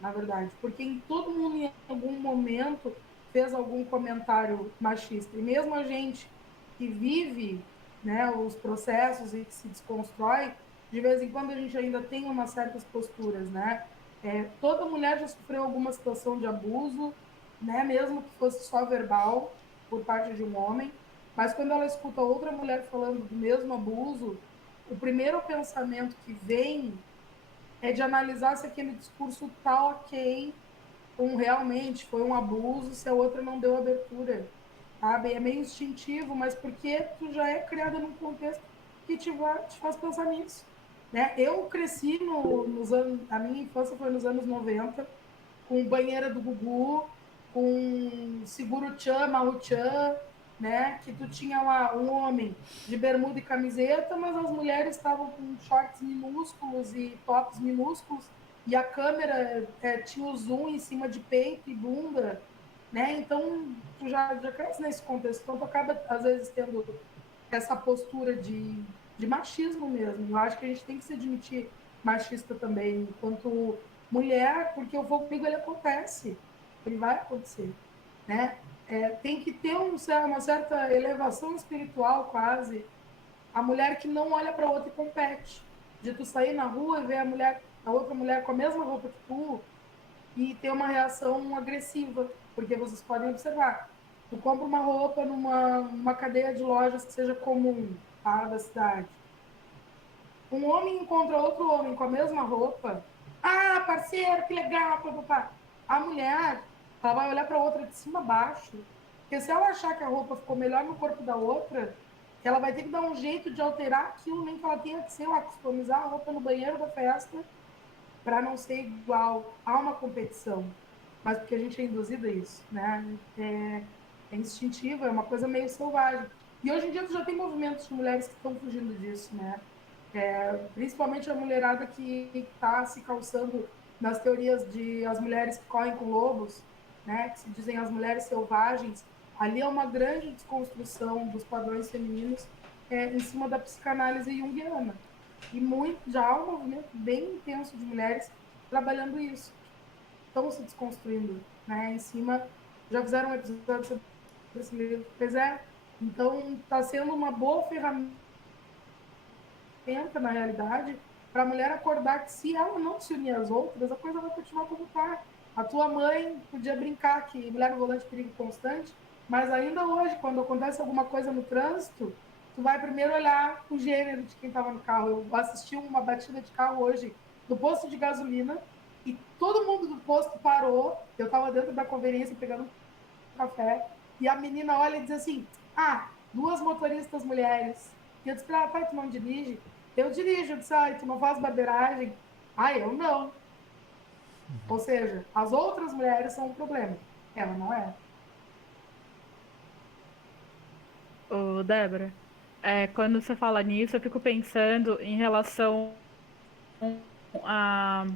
na verdade. Porque em todo mundo, em algum momento, fez algum comentário machista. E mesmo a gente que vive, né, os processos e que se desconstrói, de vez em quando a gente ainda tem umas certas posturas, né? Toda mulher já sofreu alguma situação de abuso, né, mesmo que fosse só verbal, por parte de um homem, mas quando ela escuta outra mulher falando do mesmo abuso, o primeiro pensamento que vem é de analisar se aquele discurso tá ok, com realmente foi um abuso, se a outra não deu abertura, sabe? É meio instintivo, mas porque tu já é criada num contexto que te faz pensar nisso, né? Eu cresci nos anos, a minha infância foi nos anos 90, com banheira do Gugu, com seguro tchan, marro tchan, né? Que tu tinha lá um homem de bermuda e camiseta, mas as mulheres estavam com shorts minúsculos e tops minúsculos, e a câmera tinha o zoom em cima de peito e bunda, né? Então, tu já cresce nesse contexto, então tu acaba, às vezes, tendo essa postura de machismo mesmo. Eu acho que a gente tem que se admitir machista também, enquanto mulher, porque o fogo amigo ele acontece, ele vai acontecer, né? Tem que ter uma certa elevação espiritual quase. A mulher que não olha para outra e compete, de tu sair na rua e ver a outra mulher com a mesma roupa que tu e ter uma reação agressiva, porque vocês podem observar. Tu compra uma roupa numa cadeia de lojas que seja comum, tá, da cidade. Um homem encontra outro homem com a mesma roupa. Ah, parceiro, que legal, papapá. A mulher, ela vai olhar para a outra de cima a baixo. Porque se ela achar que a roupa ficou melhor no corpo da outra, ela vai ter que dar um jeito de alterar aquilo, nem que ela tenha que, sei lá, customizar a roupa no banheiro da festa para não ser igual. Há uma competição. Mas porque a gente é induzido a isso, né? É instintivo, é uma coisa meio selvagem. E hoje em dia já tem movimentos de mulheres que estão fugindo disso, né? Principalmente a mulherada que está se calçando nas teorias de as mulheres que correm com lobos, né, que se dizem as mulheres selvagens. Ali é uma grande desconstrução dos padrões femininos em cima da psicanálise junguiana. E já há um movimento bem intenso de mulheres trabalhando isso. Estão se desconstruindo, né, em cima. Já fizeram um episódio sobre esse livro. Pois é. Então, está sendo uma boa ferramenta na realidade, para a mulher acordar que se ela não se unir às outras, a coisa vai continuar como está. A tua mãe podia brincar que mulher no volante é perigo constante, mas ainda hoje, quando acontece alguma coisa no trânsito, tu vai primeiro olhar o gênero de quem estava no carro. Eu assisti uma batida de carro hoje no posto de gasolina e todo mundo do posto parou. Eu estava dentro da conveniência pegando um café e a menina olha e diz assim: ah, duas motoristas mulheres. E eu disse para ela: pai, tu não dirige? Eu dirijo. Eu disse: ai, tu não faz barbeiragem? Ah, eu não. Ou seja, as outras mulheres são um problema. Ela não é. Ô, Débora, quando você fala nisso, eu fico pensando em relação a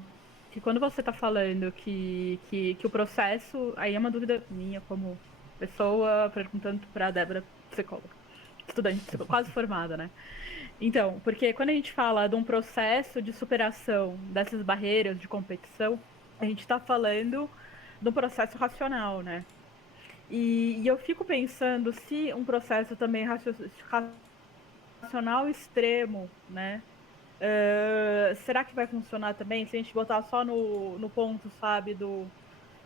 que quando você está falando que o processo, aí é uma dúvida minha como pessoa perguntando para a Débora, psicóloga, estudante, quase formada, né? Então, porque quando a gente fala de um processo de superação dessas barreiras de competição, a gente está falando de um processo racional, né? E eu fico pensando se um processo também racional extremo, né? Será que vai funcionar também se a gente botar só no ponto, sabe,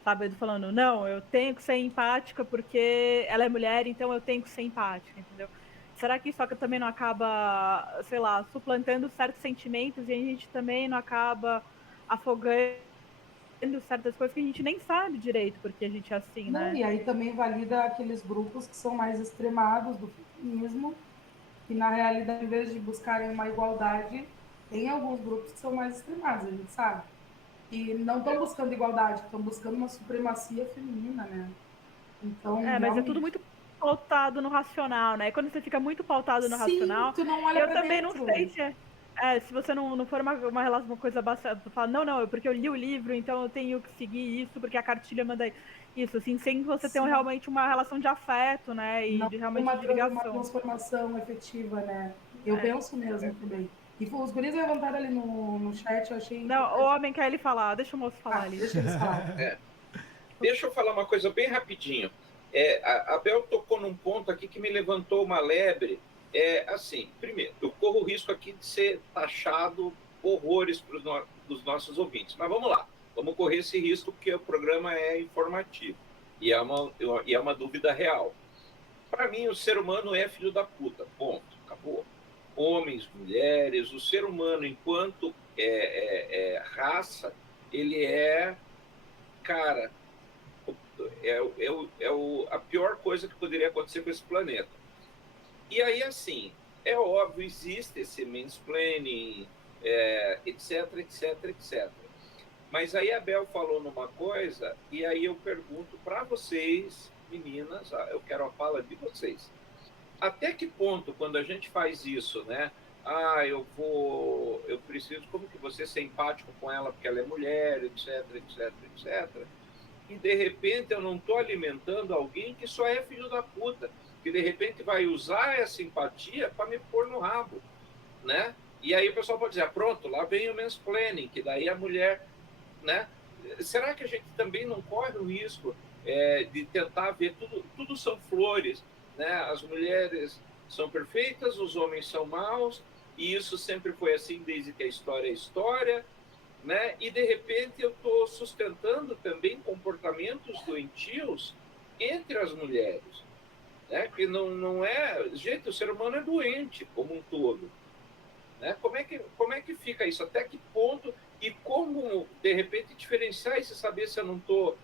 sabe? Falando, não, eu tenho que ser empática porque ela é mulher, então eu tenho que ser empática, entendeu? Será que isso também não acaba, sei lá, suplantando certos sentimentos e a gente também não acaba afogando certas coisas que a gente nem sabe direito porque a gente é assim, Não, né? e aí também valida aqueles grupos que são mais extremados do feminismo, que na realidade, em vez de buscarem uma igualdade, tem alguns grupos que são mais extremados, a gente sabe. E não estão buscando igualdade, estão buscando uma supremacia feminina, né? Então, Mas é tudo realmente. muito pautado no racional, né? E quando você fica muito pautado no Sim, racional, tu não olha eu para também não sei dentro. se se você não for uma relação, uma coisa bastante, tu fala, não, porque eu li o livro, então eu tenho que seguir isso, porque a cartilha manda isso, assim, sem você ter Sim, realmente uma relação de afeto, né? E não de tem realmente de uma ligação. transformação efetiva, né? Eu É. penso mesmo também. E os guris levantaram ali no chat, eu achei Não, o importante. homem quer ele falar, deixa o moço falar Ah, ali. deixa eles falarem. Deixa eu falar uma coisa bem rapidinho. A Bel tocou num ponto aqui que me levantou uma lebre. Assim, primeiro, eu corro o risco aqui de ser taxado horrores para os nossos ouvintes. Mas vamos lá, vamos correr esse risco porque o programa é informativo e é uma dúvida real. Para mim, o ser humano é filho da puta, ponto, acabou. Homens, mulheres, o ser humano, enquanto raça, ele cara, a pior coisa que poderia acontecer com esse planeta. E aí, assim, é óbvio, existe esse mansplaining, etc, etc, etc. Mas aí a Bel falou numa coisa, e aí eu pergunto para vocês, meninas, eu quero a fala de vocês. Até que ponto, quando a gente faz isso, né? Eu preciso, como que você ser empático com ela porque ela é mulher, etc, etc, etc. E de repente eu não estou alimentando alguém que só é filho da puta, que de repente vai usar essa empatia para me pôr no rabo, né? E aí o pessoal pode dizer, pronto, lá vem o mansplaining, que daí a mulher, né? Será que a gente também não corre o risco de tentar ver tudo são flores, né? As mulheres são perfeitas, os homens são maus, e isso sempre foi assim desde que a história é história, né? E de repente eu estou sustentando também comportamentos doentios entre as mulheres, né? Que não é, gente, o ser humano é doente como um todo, né? Como é que fica isso? Até que ponto e como de repente diferenciar isso, saber se eu não estou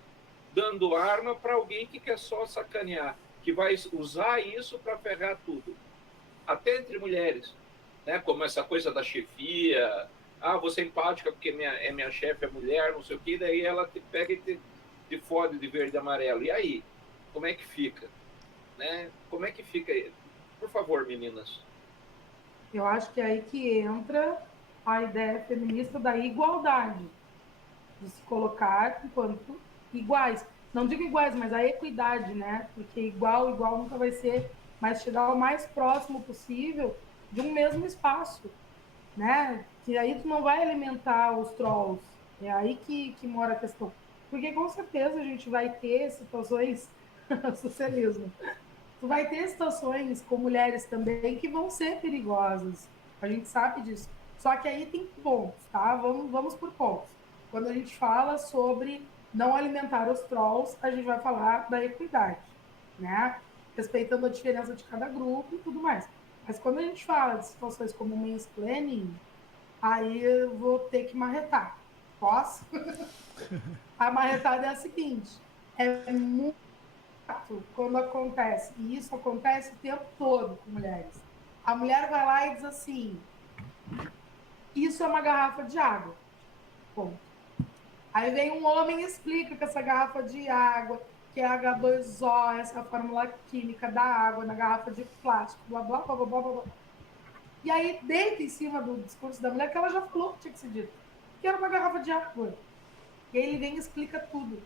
dando arma para alguém que quer só sacanear, que vai usar isso para ferrar tudo, até entre mulheres, né? Como essa coisa da chefia, você é empática porque minha chefe é mulher, não sei o que, daí ela te pega e te fode de verde e amarelo. E aí, como é que fica? Né? Como é que fica? Por favor, meninas. Eu acho que é aí que entra a ideia feminista da igualdade, de se colocar enquanto iguais. Não digo iguais, mas a equidade, né? Porque igual nunca vai ser, mas chegar o mais próximo possível de um mesmo espaço, né? Que aí tu não vai alimentar os trolls. É aí que mora a questão. Porque com certeza a gente vai ter situações, socialismo, tu vai ter situações com mulheres também que vão ser perigosas. A gente sabe disso. Só que aí tem pontos, tá? Vamos por pontos. Quando a gente fala sobre não alimentar os trolls, a gente vai falar da equidade, né? Respeitando a diferença de cada grupo e tudo mais. Mas quando a gente fala de situações como mansplaining, aí eu vou ter que marretar. Posso? A marretada é a seguinte: é muito quando acontece, e isso acontece o tempo todo com mulheres. A mulher vai lá e diz assim: isso é uma garrafa de água. Ponto. Aí vem um homem e explica que essa garrafa de água, que é H2O, essa é a fórmula química da água na garrafa de plástico, blá blá blá blá blá blá. E aí deita em cima do discurso da mulher que ela já falou que tinha que ser dito, que era uma garrafa de água. E aí ele vem e explica tudo.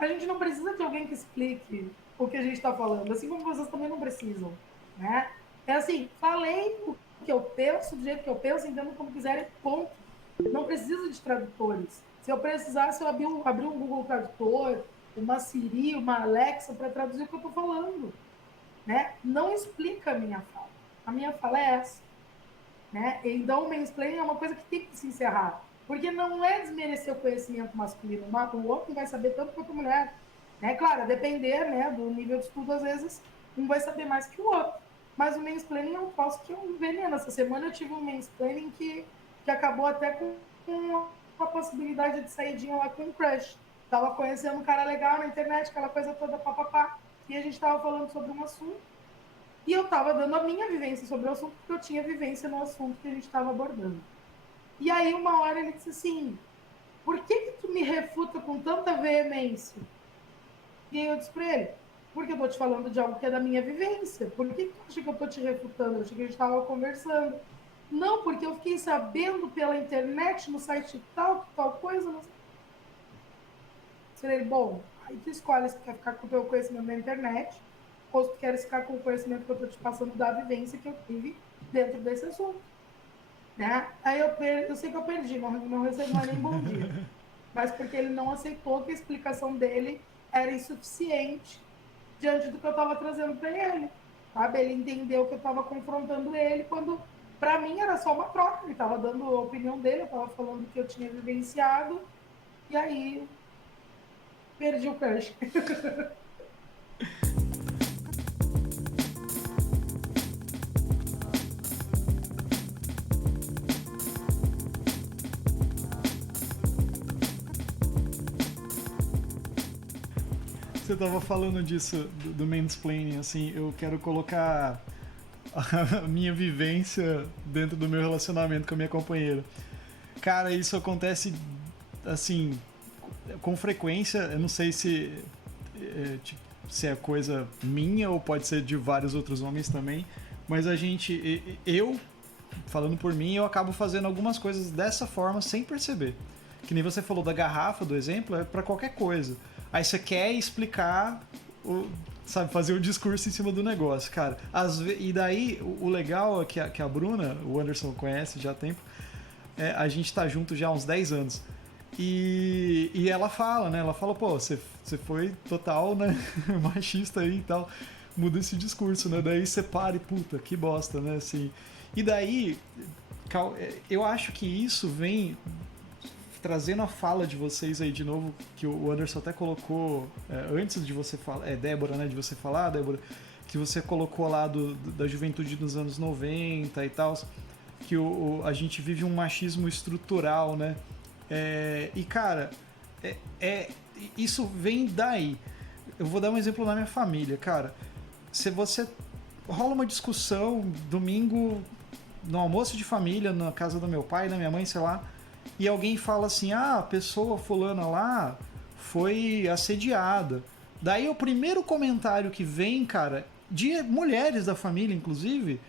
A gente não precisa de alguém que explique o que a gente está falando, assim como vocês também não precisam, né? É assim, falei o que eu penso, do jeito que eu penso, entendo como quiserem, ponto. Não preciso de tradutores. Se eu precisasse, eu abrir um Google Tradutor, uma Siri, uma Alexa para traduzir o que eu estou falando, né? Não explica a minha fala. A minha fala é essa, né? Então, o mansplaining é uma coisa que tem que se encerrar. Porque não é desmerecer o conhecimento masculino. O homem vai saber tanto quanto a mulher. Né? Claro, a depender, né, do nível de estudo, às vezes, um vai saber mais que o outro. Mas o mansplaining é um troço que é um veneno. Essa semana eu tive um mansplaining que acabou até com a possibilidade de saidinha lá com um crush. Tava conhecendo um cara legal na internet, aquela coisa toda papapá. E a gente tava falando sobre um assunto. E eu tava dando a minha vivência sobre o assunto, porque eu tinha vivência no assunto que a gente tava abordando. E aí, uma hora, ele disse assim, por que tu me refuta com tanta veemência? E aí eu disse pra ele, porque eu tô te falando de algo que é da minha vivência. Por que tu acha que eu tô te refutando? Eu achei que a gente tava conversando. Não, porque eu fiquei sabendo pela internet, no site tal coisa. Não sei. Ele, bom, aí tu escolhe se tu quer ficar com o teu conhecimento na internet ou se tu quer ficar com o conhecimento que eu tô te passando da vivência que eu tive dentro desse assunto. Né? Aí eu sei que eu perdi, não recebi mais nem bom dia. Mas porque ele não aceitou que a explicação dele era insuficiente diante do que eu estava trazendo para ele. Sabe? Ele entendeu que eu estava confrontando ele quando, para mim, era só uma troca. Ele estava dando a opinião dele, eu estava falando que eu tinha vivenciado, e aí perdi o crush. Você tava falando disso, do mansplaining, assim, eu quero colocar a minha vivência dentro do meu relacionamento com a minha companheira. Cara, isso acontece, assim, com frequência, eu não sei se é coisa minha ou pode ser de vários outros homens também, mas eu, falando por mim, eu acabo fazendo algumas coisas dessa forma sem perceber. Que nem você falou da garrafa, do exemplo, é pra qualquer coisa. Aí você quer explicar, sabe, fazer o discurso em cima do negócio, cara. E daí, o legal é que a Bruna, o Anderson conhece já há tempo, a gente tá junto já há uns 10 anos. E ela fala, né? Ela fala, pô, você foi total, né, machista aí e tal. Muda esse discurso, né? Daí você para e, puta, que bosta, né? Assim, e daí, eu acho que isso vem trazendo a fala de vocês aí de novo, que o Anderson até colocou antes de você falar, Débora, né, de você falar, Débora, que você colocou lá da juventude dos anos 90 e tal, que a gente vive um machismo estrutural, né? E cara, isso vem daí. Eu vou dar um exemplo na minha família, cara. Se você rola uma discussão domingo no almoço de família, na casa do meu pai, da minha mãe, sei lá, e alguém fala assim, a pessoa fulana lá foi assediada. Daí o primeiro comentário que vem, cara, de mulheres da família, inclusive,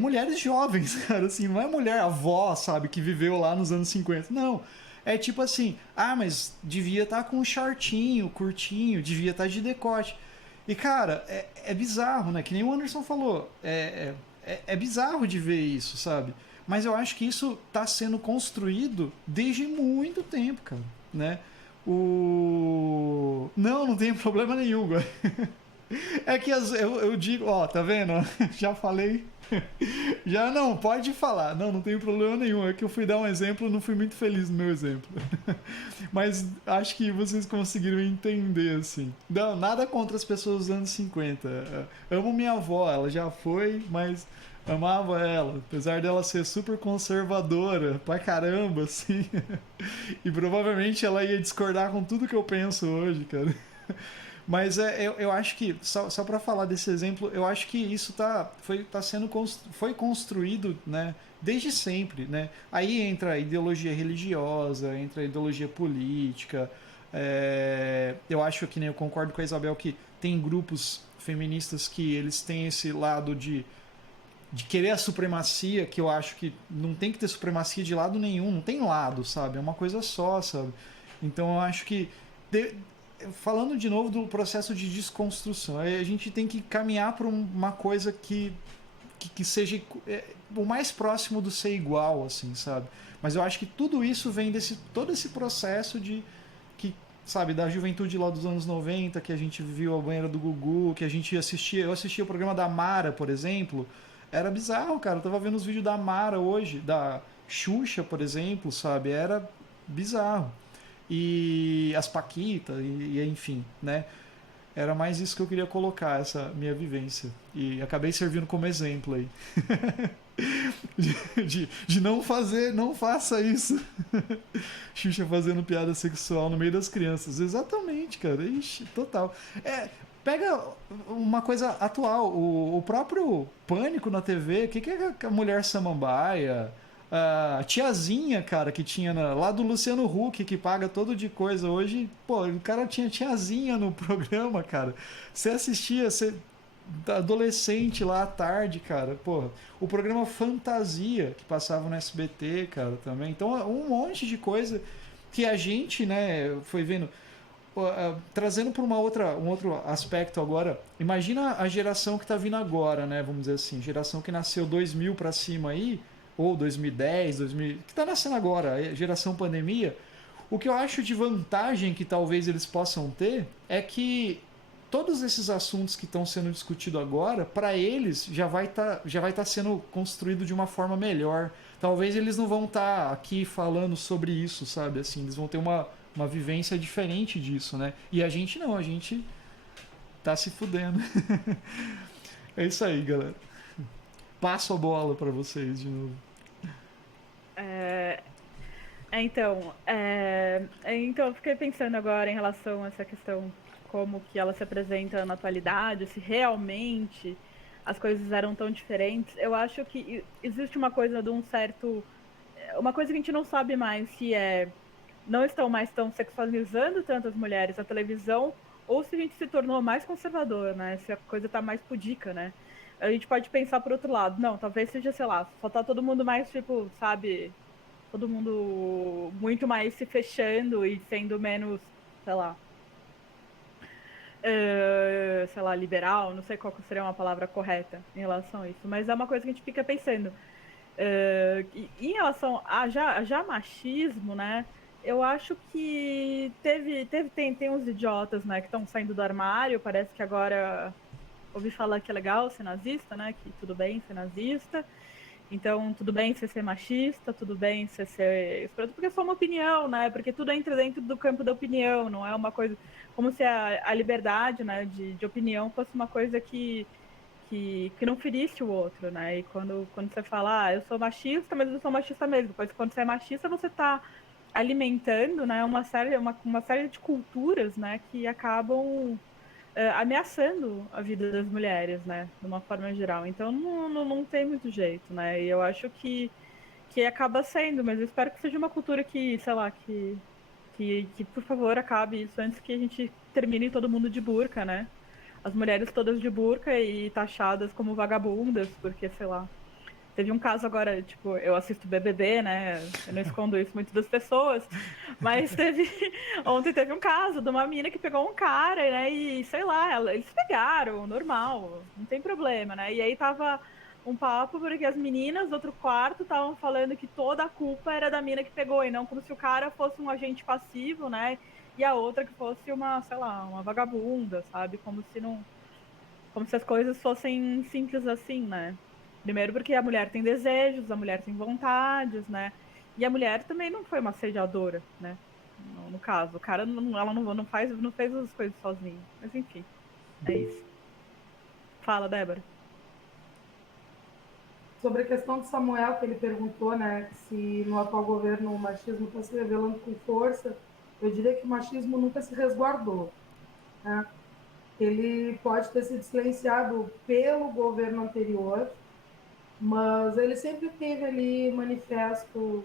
mulheres jovens, cara, assim, não é mulher avó, sabe, que viveu lá nos anos 50, não. É tipo assim, mas devia estar com um shortinho, curtinho, devia estar de decote. E, cara, é bizarro, né, que nem o Anderson falou, é bizarro de ver isso, sabe? Mas eu acho que isso está sendo construído desde muito tempo, cara, né? Não tem problema nenhum. É que eu digo, tá vendo? Já falei. Já não, pode falar. Não tem problema nenhum. É que eu fui dar um exemplo, não fui muito feliz no meu exemplo. Mas acho que vocês conseguiram entender, assim. Não, nada contra as pessoas dos anos 50. Amo minha avó, ela já foi, mas amava ela, apesar dela ser super conservadora pra caramba, assim. E provavelmente ela ia discordar com tudo que eu penso hoje, cara. Mas eu acho que, só para falar desse exemplo, eu acho que isso foi construído, né, desde sempre, né? Aí entra a ideologia religiosa, entra a ideologia política. Eu acho que, né, eu concordo com a Isabel que tem grupos feministas que eles têm esse lado de querer a supremacia, que eu acho que não tem que ter supremacia de lado nenhum, não tem lado, sabe? É uma coisa só, sabe? Então eu acho que... Falando de novo do processo de desconstrução, a gente tem que caminhar para uma coisa que seja o mais próximo do ser igual, assim, sabe? Mas eu acho que tudo isso vem todo esse processo sabe, da juventude lá dos anos 90, que a gente viu a banheira do Gugu, que eu assistia o programa da Mara, por exemplo. Era bizarro, cara. Eu tava vendo os vídeos da Mara hoje, da Xuxa, por exemplo, sabe? Era bizarro. E as Paquitas, e enfim, né? Era mais isso que eu queria colocar, essa minha vivência. E acabei servindo como exemplo aí. de não fazer, não faça isso. Xuxa fazendo piada sexual no meio das crianças. Exatamente, cara. Ixi, total. Pega uma coisa atual, o próprio Pânico na TV, o que é a mulher samambaia? A tiazinha, cara, que tinha lá do Luciano Huck, que paga todo de coisa hoje. Pô, o cara tinha tiazinha no programa, cara. Você assistia, você adolescente lá à tarde, cara. Pô, o programa Fantasia, que passava no SBT, cara, também. Então, um monte de coisa que a gente, né, foi vendo. Trazendo para um outro aspecto agora, imagina a geração que está vindo agora, né? Vamos dizer assim, geração que nasceu 2000 para cima aí, ou 2010, 2000, que está nascendo agora, geração pandemia. O que eu acho de vantagem que talvez eles possam ter é que todos esses assuntos que estão sendo discutidos agora, para eles já vai tá sendo construído de uma forma melhor. Talvez eles não vão estar aqui falando sobre isso, sabe? Assim, eles vão ter uma vivência diferente disso, né? E a gente não, a gente tá se fudendo. É isso aí, galera. Passo a bola para vocês de novo. Então, eu fiquei pensando agora em relação a essa questão, como que ela se apresenta na atualidade, se realmente as coisas eram tão diferentes. Eu acho que existe uma coisa de um certo... Uma coisa que a gente não sabe mais, se não estão mais tão sexualizando tanto as mulheres na televisão, ou se a gente se tornou mais conservador, né? Se a coisa tá mais pudica, né? A gente pode pensar por outro lado. Não, talvez seja, sei lá, só tá todo mundo mais, tipo, sabe... Todo mundo muito mais se fechando e sendo menos, sei lá... sei lá, liberal, não sei qual seria uma palavra correta em relação a isso, mas é uma coisa que a gente fica pensando. Em relação a já machismo, né? Eu acho que tem uns idiotas, né, que estão saindo do armário. Parece que agora ouvi falar que é legal ser nazista, né? Que tudo bem ser nazista. Então, tudo bem você ser machista, tudo bem você ser escroto, porque é só uma opinião, né? Porque tudo entra dentro do campo da opinião, não é uma coisa... Como se a liberdade, né, de opinião fosse uma coisa que não ferisse o outro, né? E quando você fala, eu sou machista, mas eu sou machista mesmo. Pois quando você é machista, você está alimentando, né, uma série de culturas, né, que acabam ameaçando a vida das mulheres, né, de uma forma geral. Então não tem muito jeito, né? E eu acho que acaba sendo, mas eu espero que seja uma cultura que, sei lá, que por favor acabe isso antes que a gente termine todo mundo de burca, né? As mulheres todas de burca e taxadas como vagabundas, porque, sei lá. Teve um caso agora, tipo, eu assisto BBB, né? Eu não escondo isso muito das pessoas, mas ontem teve um caso de uma mina que pegou um cara, né? E, sei lá, eles pegaram, normal, não tem problema, né? E aí tava um papo porque as meninas do outro quarto estavam falando que toda a culpa era da mina que pegou, e não como se o cara fosse um agente passivo, né? E a outra que fosse uma, sei lá, uma vagabunda, sabe? Como se as coisas fossem simples assim, né? Primeiro porque a mulher tem desejos, a mulher tem vontades, né? E a mulher também não foi uma assediadora, né? No caso, o cara ela não fez as coisas sozinha. Mas enfim, é isso. Fala, Débora. Sobre a questão de Samuel, que ele perguntou, né, se no atual governo o machismo está se revelando com força, eu diria que o machismo nunca se resguardou, né? Ele pode ter sido silenciado pelo governo anterior, mas ele sempre teve ali manifesto,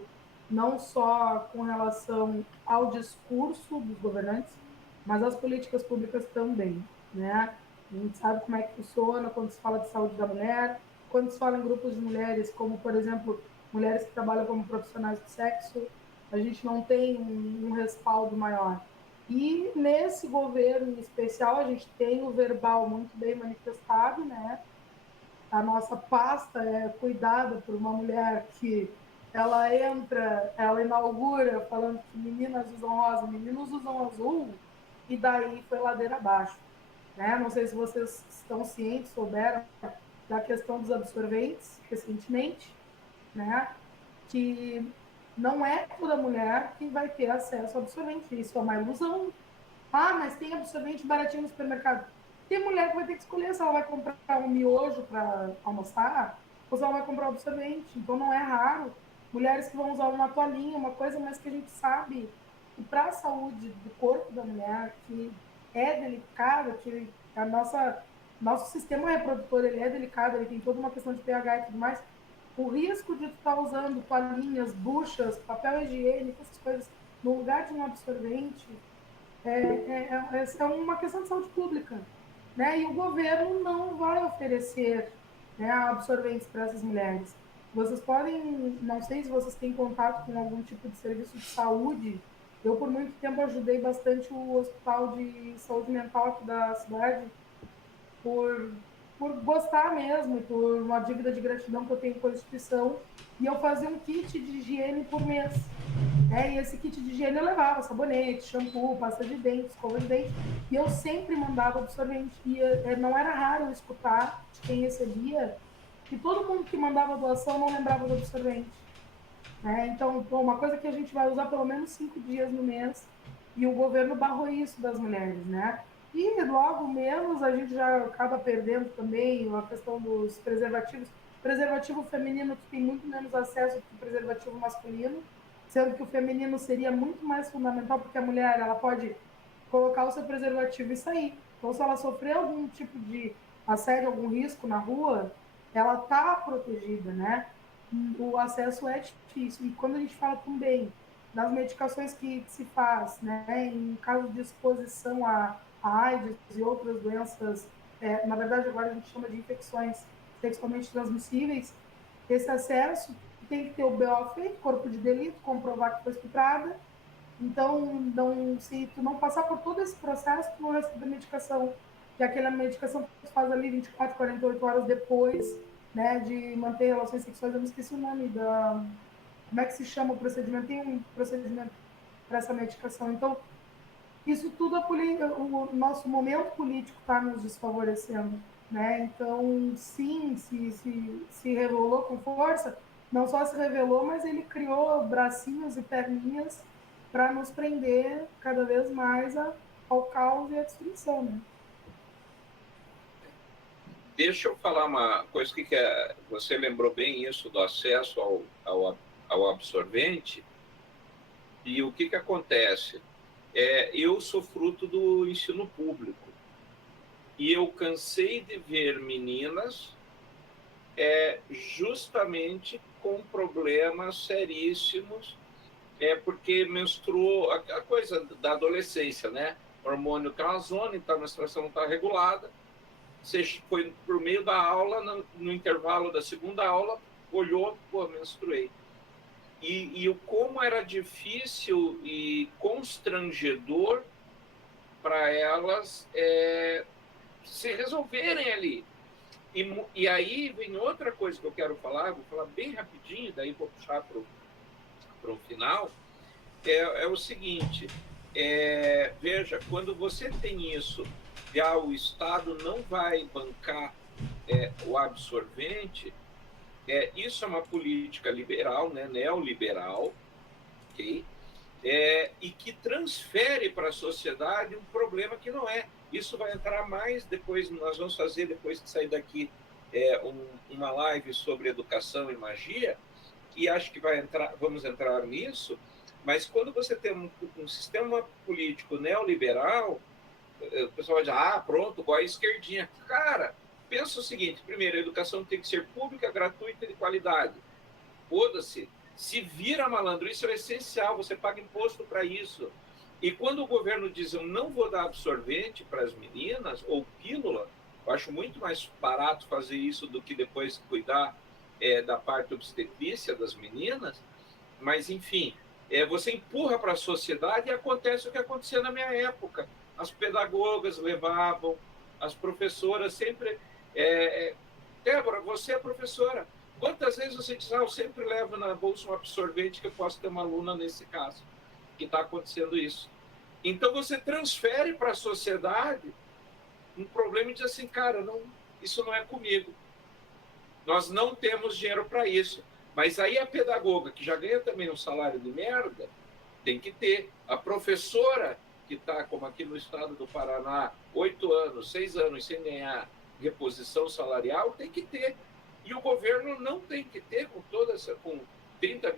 não só com relação ao discurso dos governantes, mas às políticas públicas também, né? A gente sabe como é que funciona quando se fala de saúde da mulher, quando se fala em grupos de mulheres, como, por exemplo, mulheres que trabalham como profissionais do sexo, a gente não tem um respaldo maior. E nesse governo em especial, a gente tem o verbal muito bem manifestado, né? A nossa pasta é cuidada por uma mulher que ela entra, ela inaugura falando que meninas usam rosa, meninos usam azul, e daí foi ladeira abaixo, né? Não sei se vocês estão cientes, souberam da questão dos absorventes recentemente, né? que não é toda mulher que vai ter acesso ao absorvente. Isso é uma ilusão. Ah, mas tem absorvente baratinho no supermercado. Tem mulher que vai ter que escolher se ela vai comprar um miojo para almoçar ou se ela vai comprar absorvente. Então não é raro mulheres que vão usar uma toalhinha, uma coisa, mas que a gente sabe que para a saúde do corpo da mulher, que é delicado, que a nosso sistema reprodutor ele é delicado, ele tem toda uma questão de pH e tudo mais, o risco de tu estar usando toalhinhas, buchas, papel higiênico, essas coisas, no lugar de um absorvente, é uma questão de saúde pública. Né? E o governo não vai oferecer, né, absorventes para essas mulheres. Vocês podem, não sei se vocês têm contato com algum tipo de serviço de saúde. Eu, por muito tempo, ajudei bastante o Hospital de Saúde Mental aqui da cidade, por, por gostar mesmo, por uma dívida de gratidão que eu tenho com a instituição, e eu fazia um kit de higiene por mês. E esse kit de higiene eu levava sabonete, shampoo, pasta de dente, escova de dente, e eu sempre mandava absorvente. E não era raro eu escutar de quem recebia que todo mundo que mandava doação não lembrava do absorvente. Então, uma coisa que a gente vai usar pelo menos 5 dias no mês, e o governo barrou isso das mulheres, né? E logo menos a gente já acaba perdendo também a questão dos preservativos. Preservativo feminino que tem muito menos acesso do que o preservativo masculino, sendo que o feminino seria muito mais fundamental, porque a mulher ela pode colocar o seu preservativo e sair. Então, se ela sofrer algum tipo de assédio, algum risco na rua, ela está protegida, né? O acesso é difícil. E quando a gente fala também das medicações que se faz, né, em caso de exposição a AIDS e outras doenças, na verdade agora a gente chama de infecções sexualmente transmissíveis, esse acesso tem que ter o BO feito, corpo de delito, comprovar que foi estuprada. Então, se tu não passar por todo esse processo, tu não recebe a medicação. E aquela medicação que tu faz ali 24, 48 horas depois, né, de manter relações sexuais, eu me esqueci o nome da... Como é que se chama o procedimento? Tem um procedimento para essa medicação. Então, isso tudo, o nosso momento político está nos desfavorecendo. Né? Então, sim, se revelou com força, não só se revelou, mas ele criou bracinhos e perninhas para nos prender cada vez mais ao caos e à destruição. Né? Deixa eu falar uma coisa que você lembrou bem isso do acesso ao absorvente. E o que acontece? Eu sou fruto do ensino público. E eu cansei de ver meninas justamente com problemas seríssimos, porque menstruou, a coisa da adolescência, né? Hormônio clasona, então a menstruação não está regulada. Você foi por meio da aula, no intervalo da segunda aula, olhou, menstruei. E como era difícil e constrangedor para elas se resolverem ali. E aí vem outra coisa que eu quero falar, vou falar bem rapidinho, daí vou puxar para o final, é o seguinte, veja, quando você tem isso, já o Estado não vai bancar o absorvente, isso é uma política liberal, né, neoliberal, ok? E que transfere para a sociedade um problema que não é. Isso vai entrar mais depois, nós vamos fazer, depois de sair daqui, uma live sobre educação e magia, e acho que vamos entrar nisso, mas quando você tem um sistema político neoliberal, o pessoal vai dizer, pronto, igual a esquerdinha. Cara, pensa o seguinte, primeiro, a educação tem que ser pública, gratuita e de qualidade. Foda-se. Se vira malandro, isso é essencial, você paga imposto para isso. E quando o governo diz, eu não vou dar absorvente para as meninas, ou pílula, eu acho muito mais barato fazer isso do que depois cuidar da parte obstetrícia das meninas, mas, enfim, você empurra para a sociedade e acontece o que acontecia na minha época. As pedagogas levavam, as professoras sempre... Débora, você é professora. Quantas vezes você diz, eu sempre levo na bolsa um absorvente que eu posso ter uma aluna nesse caso, que está acontecendo isso. Então, você transfere para a sociedade um problema e diz assim, cara, isso não é comigo. Nós não temos dinheiro para isso. Mas aí a pedagoga, que já ganha também um salário de merda, tem que ter. A professora, que está, como aqui no estado do Paraná, 8 anos, 6 anos sem ganhar reposição salarial, tem que ter. E o governo não tem que ter, com toda essa, com 30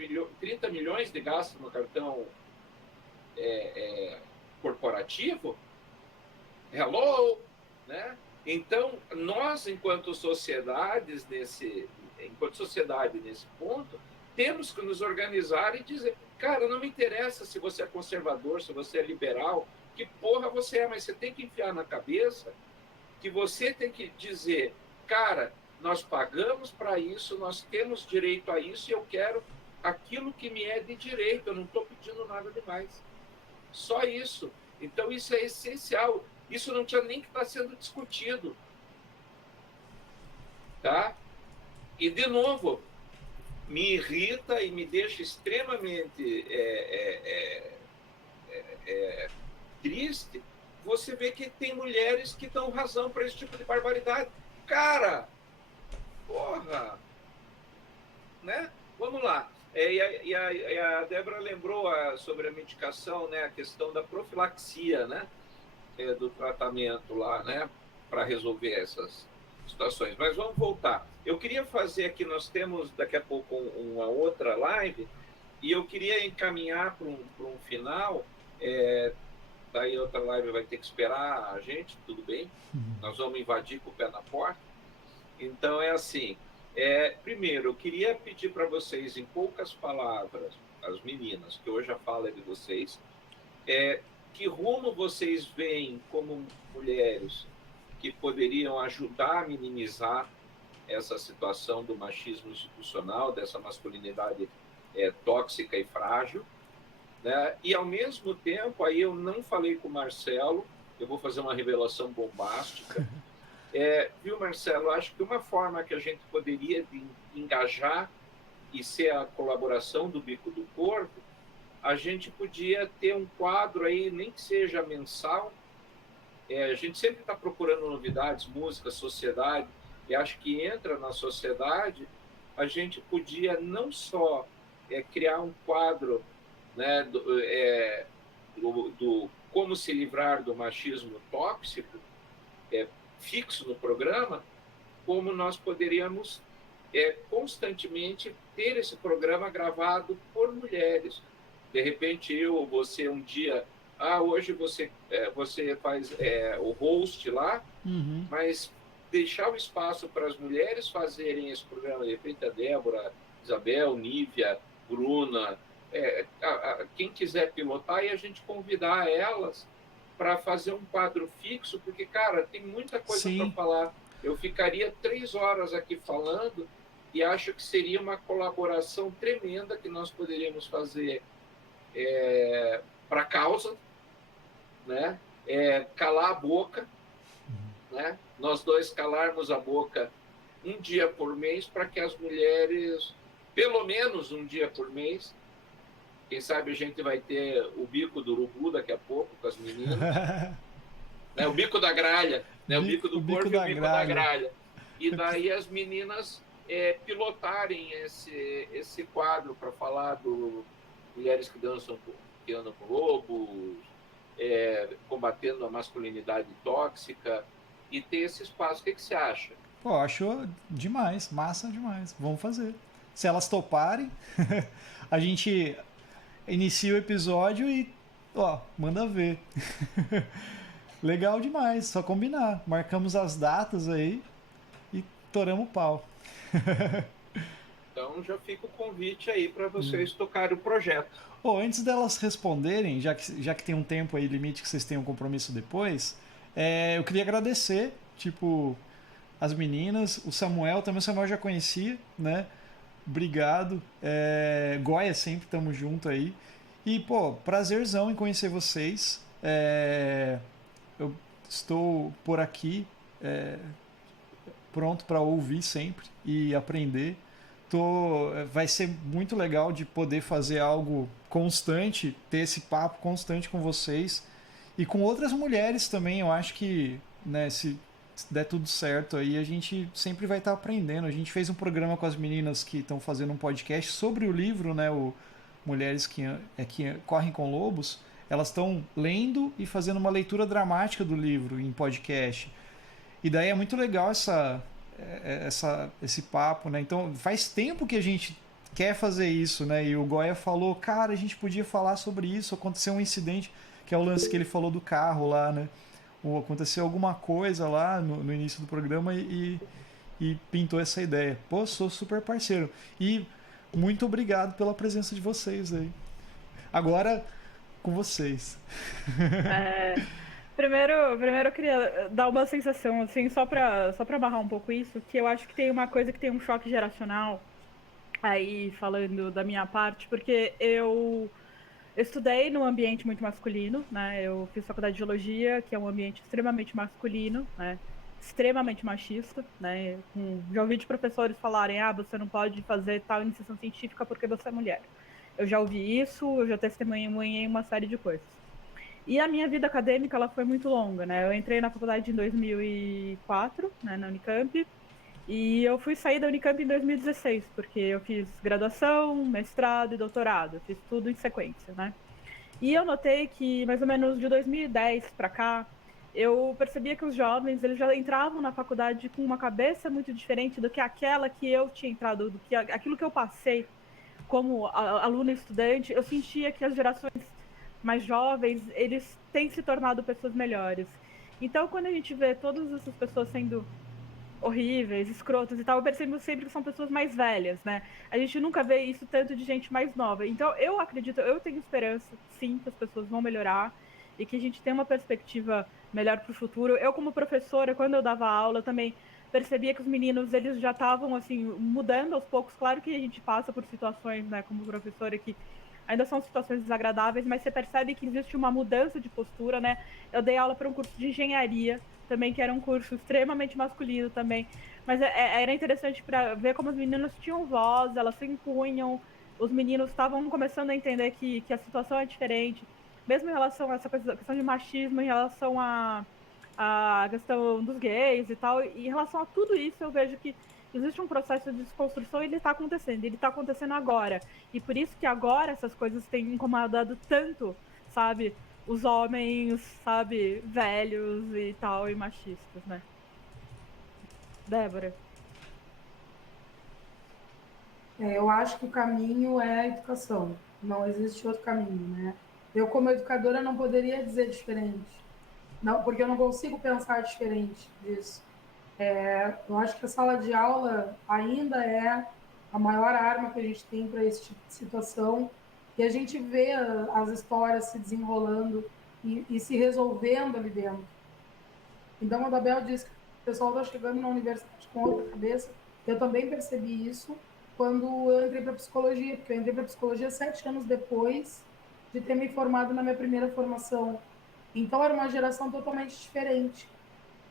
milhões de gasto no cartão corporativo. Hello, né? Então, nós, enquanto sociedade nesse ponto, temos que nos organizar e dizer, cara, não me interessa se você é conservador, se você é liberal, que porra você é, mas você tem que enfiar na cabeça que você tem que dizer, cara, nós pagamos para isso, nós temos direito a isso e eu quero aquilo que me é de direito, eu não estou pedindo nada demais. Só isso. Então, isso é essencial. Isso não tinha nem que estar sendo discutido. Tá? E, de novo, me irrita e me deixa extremamente triste você ver que tem mulheres que dão razão para esse tipo de barbaridade. Cara, porra! Né? Vamos lá. E a Débora lembrou sobre a medicação, né, a questão da profilaxia, né, do tratamento lá, né, para resolver essas situações. Mas vamos voltar. Eu queria fazer aqui, nós temos daqui a pouco uma outra live, e eu queria encaminhar para um final. Daí a outra live vai ter que esperar a gente, tudo bem? Nós vamos invadir com o pé na porta. Então é assim. Primeiro, eu queria pedir para vocês, em poucas palavras, as meninas, que hoje a fala é de vocês, que rumo vocês veem como mulheres que poderiam ajudar a minimizar essa situação do machismo institucional, dessa masculinidade tóxica e frágil, né? E, ao mesmo tempo, aí eu não falei com o Marcelo, eu vou fazer uma revelação bombástica. Viu, Marcelo? Acho que uma forma que a gente poderia engajar e ser a colaboração do Bico do Corvo, a gente podia ter um quadro aí, nem que seja mensal. A gente sempre está procurando novidades, música, sociedade, e acho que entra na sociedade, a gente podia não só criar um quadro, né, do como se livrar do machismo tóxico, fixo no programa, como nós poderíamos constantemente ter esse programa gravado por mulheres. De repente, eu ou você um dia, hoje você faz o host lá, mas deixar o espaço para as mulheres fazerem esse programa, de repente a Débora, Isabel, Nívia, Bruna, quem quiser pilotar, e a gente convidar elas para fazer um quadro fixo, porque, cara, tem muita coisa para falar. Eu ficaria 3 horas aqui falando e acho que seria uma colaboração tremenda que nós poderíamos fazer para a causa, né? Calar a boca, né? Nós dois calarmos a boca um dia por mês para que as mulheres, pelo menos um dia por mês, quem sabe a gente vai ter o bico do urubu daqui a pouco com as meninas. Né? O bico da gralha, né? O bico do corvo e o bico da gralha. E daí as meninas pilotarem esse quadro para falar do mulheres que andam com lobos, combatendo a masculinidade tóxica, e ter esse espaço. O que você acha? Pô, acho demais, massa demais. Vamos fazer. Se elas toparem, a gente inicia o episódio e, manda ver. Legal demais, só combinar. Marcamos as datas aí e toramos o pau. Então já fica o convite aí para vocês tocarem o projeto. Antes delas responderem, já que tem um tempo aí limite que vocês têm um compromisso depois, eu queria agradecer, as meninas, o Samuel eu já conhecia, né? Obrigado. Goia, sempre estamos junto aí. E, prazerzão em conhecer vocês. Eu estou por aqui, pronto para ouvir sempre e aprender. Vai ser muito legal de poder fazer algo constante, ter esse papo constante com vocês e com outras mulheres também. Eu acho que, né, se der tudo certo aí, a gente sempre vai estar aprendendo. A gente fez um programa com as meninas que estão fazendo um podcast sobre o livro, né? O Mulheres que Correm com Lobos. Elas estão lendo e fazendo uma leitura dramática do livro em podcast. E daí é muito legal esse papo, né? Então faz tempo que a gente quer fazer isso, né? E o Goya falou, cara, a gente podia falar sobre isso. Aconteceu um incidente, que é o lance que ele falou do carro lá, né? Ou aconteceu alguma coisa lá no início do programa e pintou essa ideia. Pô, sou super parceiro. E muito obrigado pela presença de vocês aí. Agora, com vocês. Primeiro eu queria dar uma sensação, assim, só pra amarrar um pouco isso, que eu acho que tem uma coisa que tem um choque geracional, aí falando da minha parte, porque eu estudei num ambiente muito masculino, né? Eu fiz faculdade de geologia, que é um ambiente extremamente masculino, né? Extremamente machista, né? Já ouvi de professores falarem, você não pode fazer tal iniciação científica porque você é mulher. Eu já ouvi isso, eu já testemunhei uma série de coisas. E a minha vida acadêmica, ela foi muito longa, né? Eu entrei na faculdade em 2004, né, na Unicamp, e eu fui sair da Unicamp em 2016, porque eu fiz graduação, mestrado e doutorado, eu fiz tudo em sequência, né? E eu notei que, mais ou menos de 2010 para cá, eu percebia que os jovens, eles já entravam na faculdade com uma cabeça muito diferente do que aquela que eu tinha entrado, do que aquilo que eu passei como aluna estudante. Eu sentia que as gerações mais jovens, eles têm se tornado pessoas melhores. Então, quando a gente vê todas essas pessoas sendo horríveis, escrotas e tal, eu percebo sempre que são pessoas mais velhas, né? A gente nunca vê isso tanto de gente mais nova. Então, eu acredito, eu tenho esperança, sim, que as pessoas vão melhorar e que a gente tem uma perspectiva melhor para o futuro. Eu, como professora, quando eu dava aula, eu também percebia que os meninos, eles já estavam, assim, mudando aos poucos. Claro que a gente passa por situações, né, como professora, que ainda são situações desagradáveis, mas você percebe que existe uma mudança de postura, né? Eu dei aula para um curso de engenharia, também, que era um curso extremamente masculino também, mas era interessante para ver como as meninas tinham voz, elas se impunham, os meninos estavam começando a entender que a situação é diferente, mesmo em relação a essa questão de machismo, em relação a questão dos gays e tal, e em relação a tudo isso, eu vejo que existe um processo de desconstrução e ele está acontecendo agora. E por isso que agora essas coisas têm incomodado tanto, sabe, os homens, sabe, velhos e tal, e machistas, né? Débora. Eu acho que o caminho é a educação. Não existe outro caminho, né? Eu, como educadora, não poderia dizer diferente. Não, porque eu não consigo pensar diferente disso. Eu acho que a sala de aula ainda é a maior arma que a gente tem para esse tipo de situação, e a gente vê as histórias se desenrolando e se resolvendo ali dentro. Então, a Babel disse que o pessoal está chegando na universidade com outra cabeça. Eu também percebi isso quando eu entrei para psicologia, porque eu entrei para psicologia 7 anos depois de ter me formado na minha primeira formação. Então, era uma geração totalmente diferente.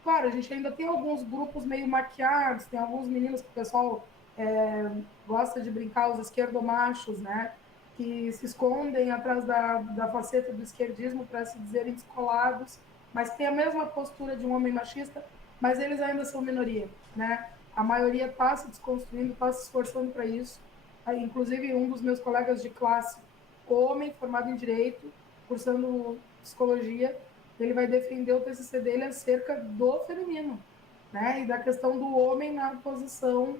Claro, a gente ainda tem alguns grupos meio maquiados, tem alguns meninos que o pessoal gosta de brincar, os esquerdomachos, né? Que se escondem atrás da faceta do esquerdismo para se dizerem descolados, mas tem a mesma postura de um homem machista, mas eles ainda são minoria, né? A maioria está se desconstruindo, está se esforçando para isso. Aí, inclusive, um dos meus colegas de classe, homem, formado em Direito, cursando Psicologia, ele vai defender o TCC dele acerca do feminino, né? E da questão do homem na posição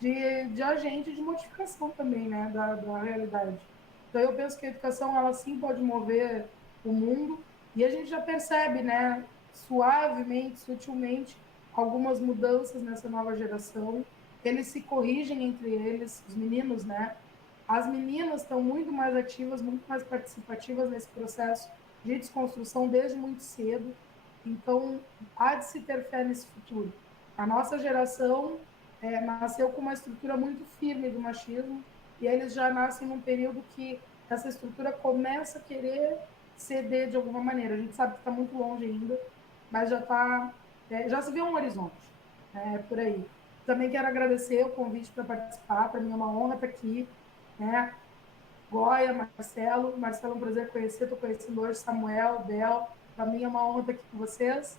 de agente de modificação também, né? Da realidade. Então, eu penso que a educação, ela sim pode mover o mundo, e a gente já percebe, né? Suavemente, sutilmente, algumas mudanças nessa nova geração. Eles se corrigem entre eles, os meninos, né? As meninas estão muito mais ativas, muito mais participativas nesse processo de desconstrução desde muito cedo. Então, há de se ter fé nesse futuro. A nossa geração nasceu com uma estrutura muito firme do machismo, e eles já nascem num período que essa estrutura começa a querer ceder de alguma maneira. A gente sabe que está muito longe ainda, mas já se vê um horizonte, por aí. Também quero agradecer o convite para participar, para mim é uma honra estar aqui, né? Goya, Marcelo, é um prazer conhecer, estou conhecendo hoje Samuel, Bel, para mim é uma honra estar aqui com vocês,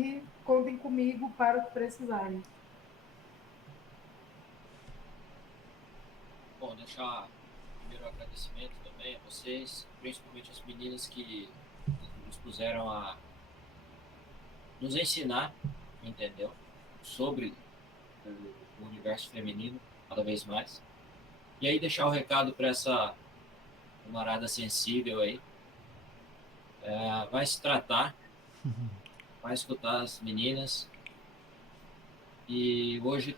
e contem comigo para o que precisarem. Bom, deixar primeiro agradecimento também a vocês, principalmente as meninas que nos puseram a nos ensinar, entendeu? Sobre o universo feminino, cada vez mais. E aí deixar o recado para essa camarada sensível aí. Vai se tratar, vai escutar as meninas. E hoje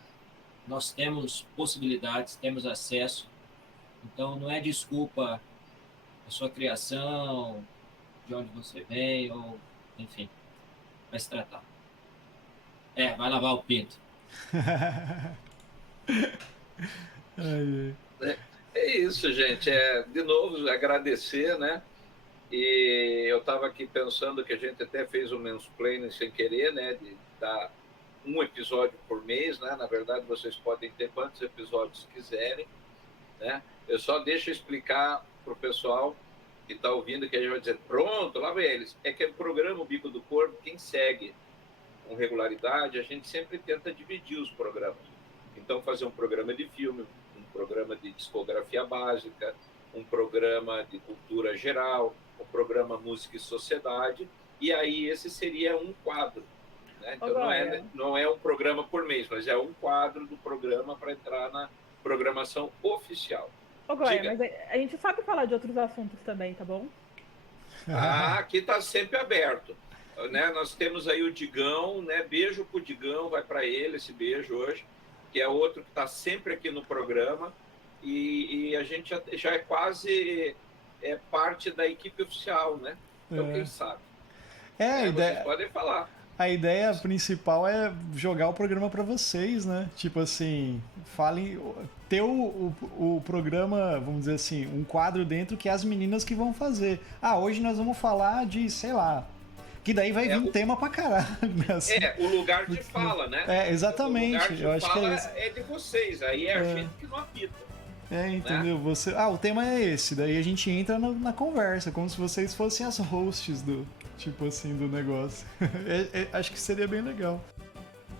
nós temos possibilidades, temos acesso. Então não é desculpa a sua criação, de onde você vem, ou enfim, vai se tratar. Vai lavar o pinto. É isso, gente. De novo, agradecer, né? E eu estava aqui pensando que a gente até fez um mansplaining sem querer, né? De dar um episódio por mês, né? Na verdade, vocês podem ter quantos episódios quiserem, né? Eu só deixo explicar para o pessoal que está ouvindo, que a gente vai dizer, pronto, lá vem eles. É que o programa O Bico do Corvo, quem segue com regularidade, a gente sempre tenta dividir os programas. Então, fazer um programa de filme, um programa de discografia básica, um programa de cultura geral, um programa música e sociedade, e aí esse seria um quadro. Né? Então, não é um programa por mês, mas é um quadro do programa para entrar na programação oficial. Ô, Goya, mas a gente sabe falar de outros assuntos também, tá bom? Aqui está sempre aberto. Né? Nós temos aí o Digão, né? Beijo pro Digão, vai para ele esse beijo hoje, que é outro que está sempre aqui no programa, e a gente já é quase parte da equipe oficial, né? Então, quem sabe? Vocês podem falar. A ideia principal é jogar o programa para vocês, né? Tipo assim, ter o programa, vamos dizer assim, um quadro dentro que é as meninas que vão fazer. Hoje nós vamos falar de, sei lá, que daí vai vir tema pra caralho. Né? Assim, o lugar de fala, né? Exatamente. O lugar de eu acho fala que é de vocês, aí é a gente que não apita. Entendeu? Né? O tema é esse, daí a gente entra na conversa, como se vocês fossem as hosts do, tipo assim, do negócio. Acho que seria bem legal.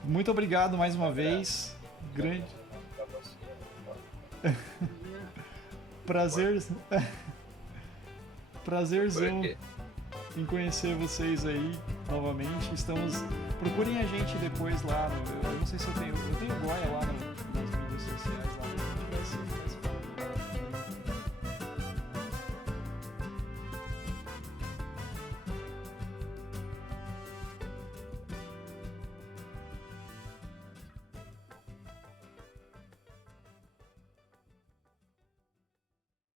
Muito obrigado mais uma vez. Grande. Prazerzão em conhecer vocês aí novamente. Procurem a gente depois lá. Eu não sei se eu tenho Goya lá nas mídias sociais lá.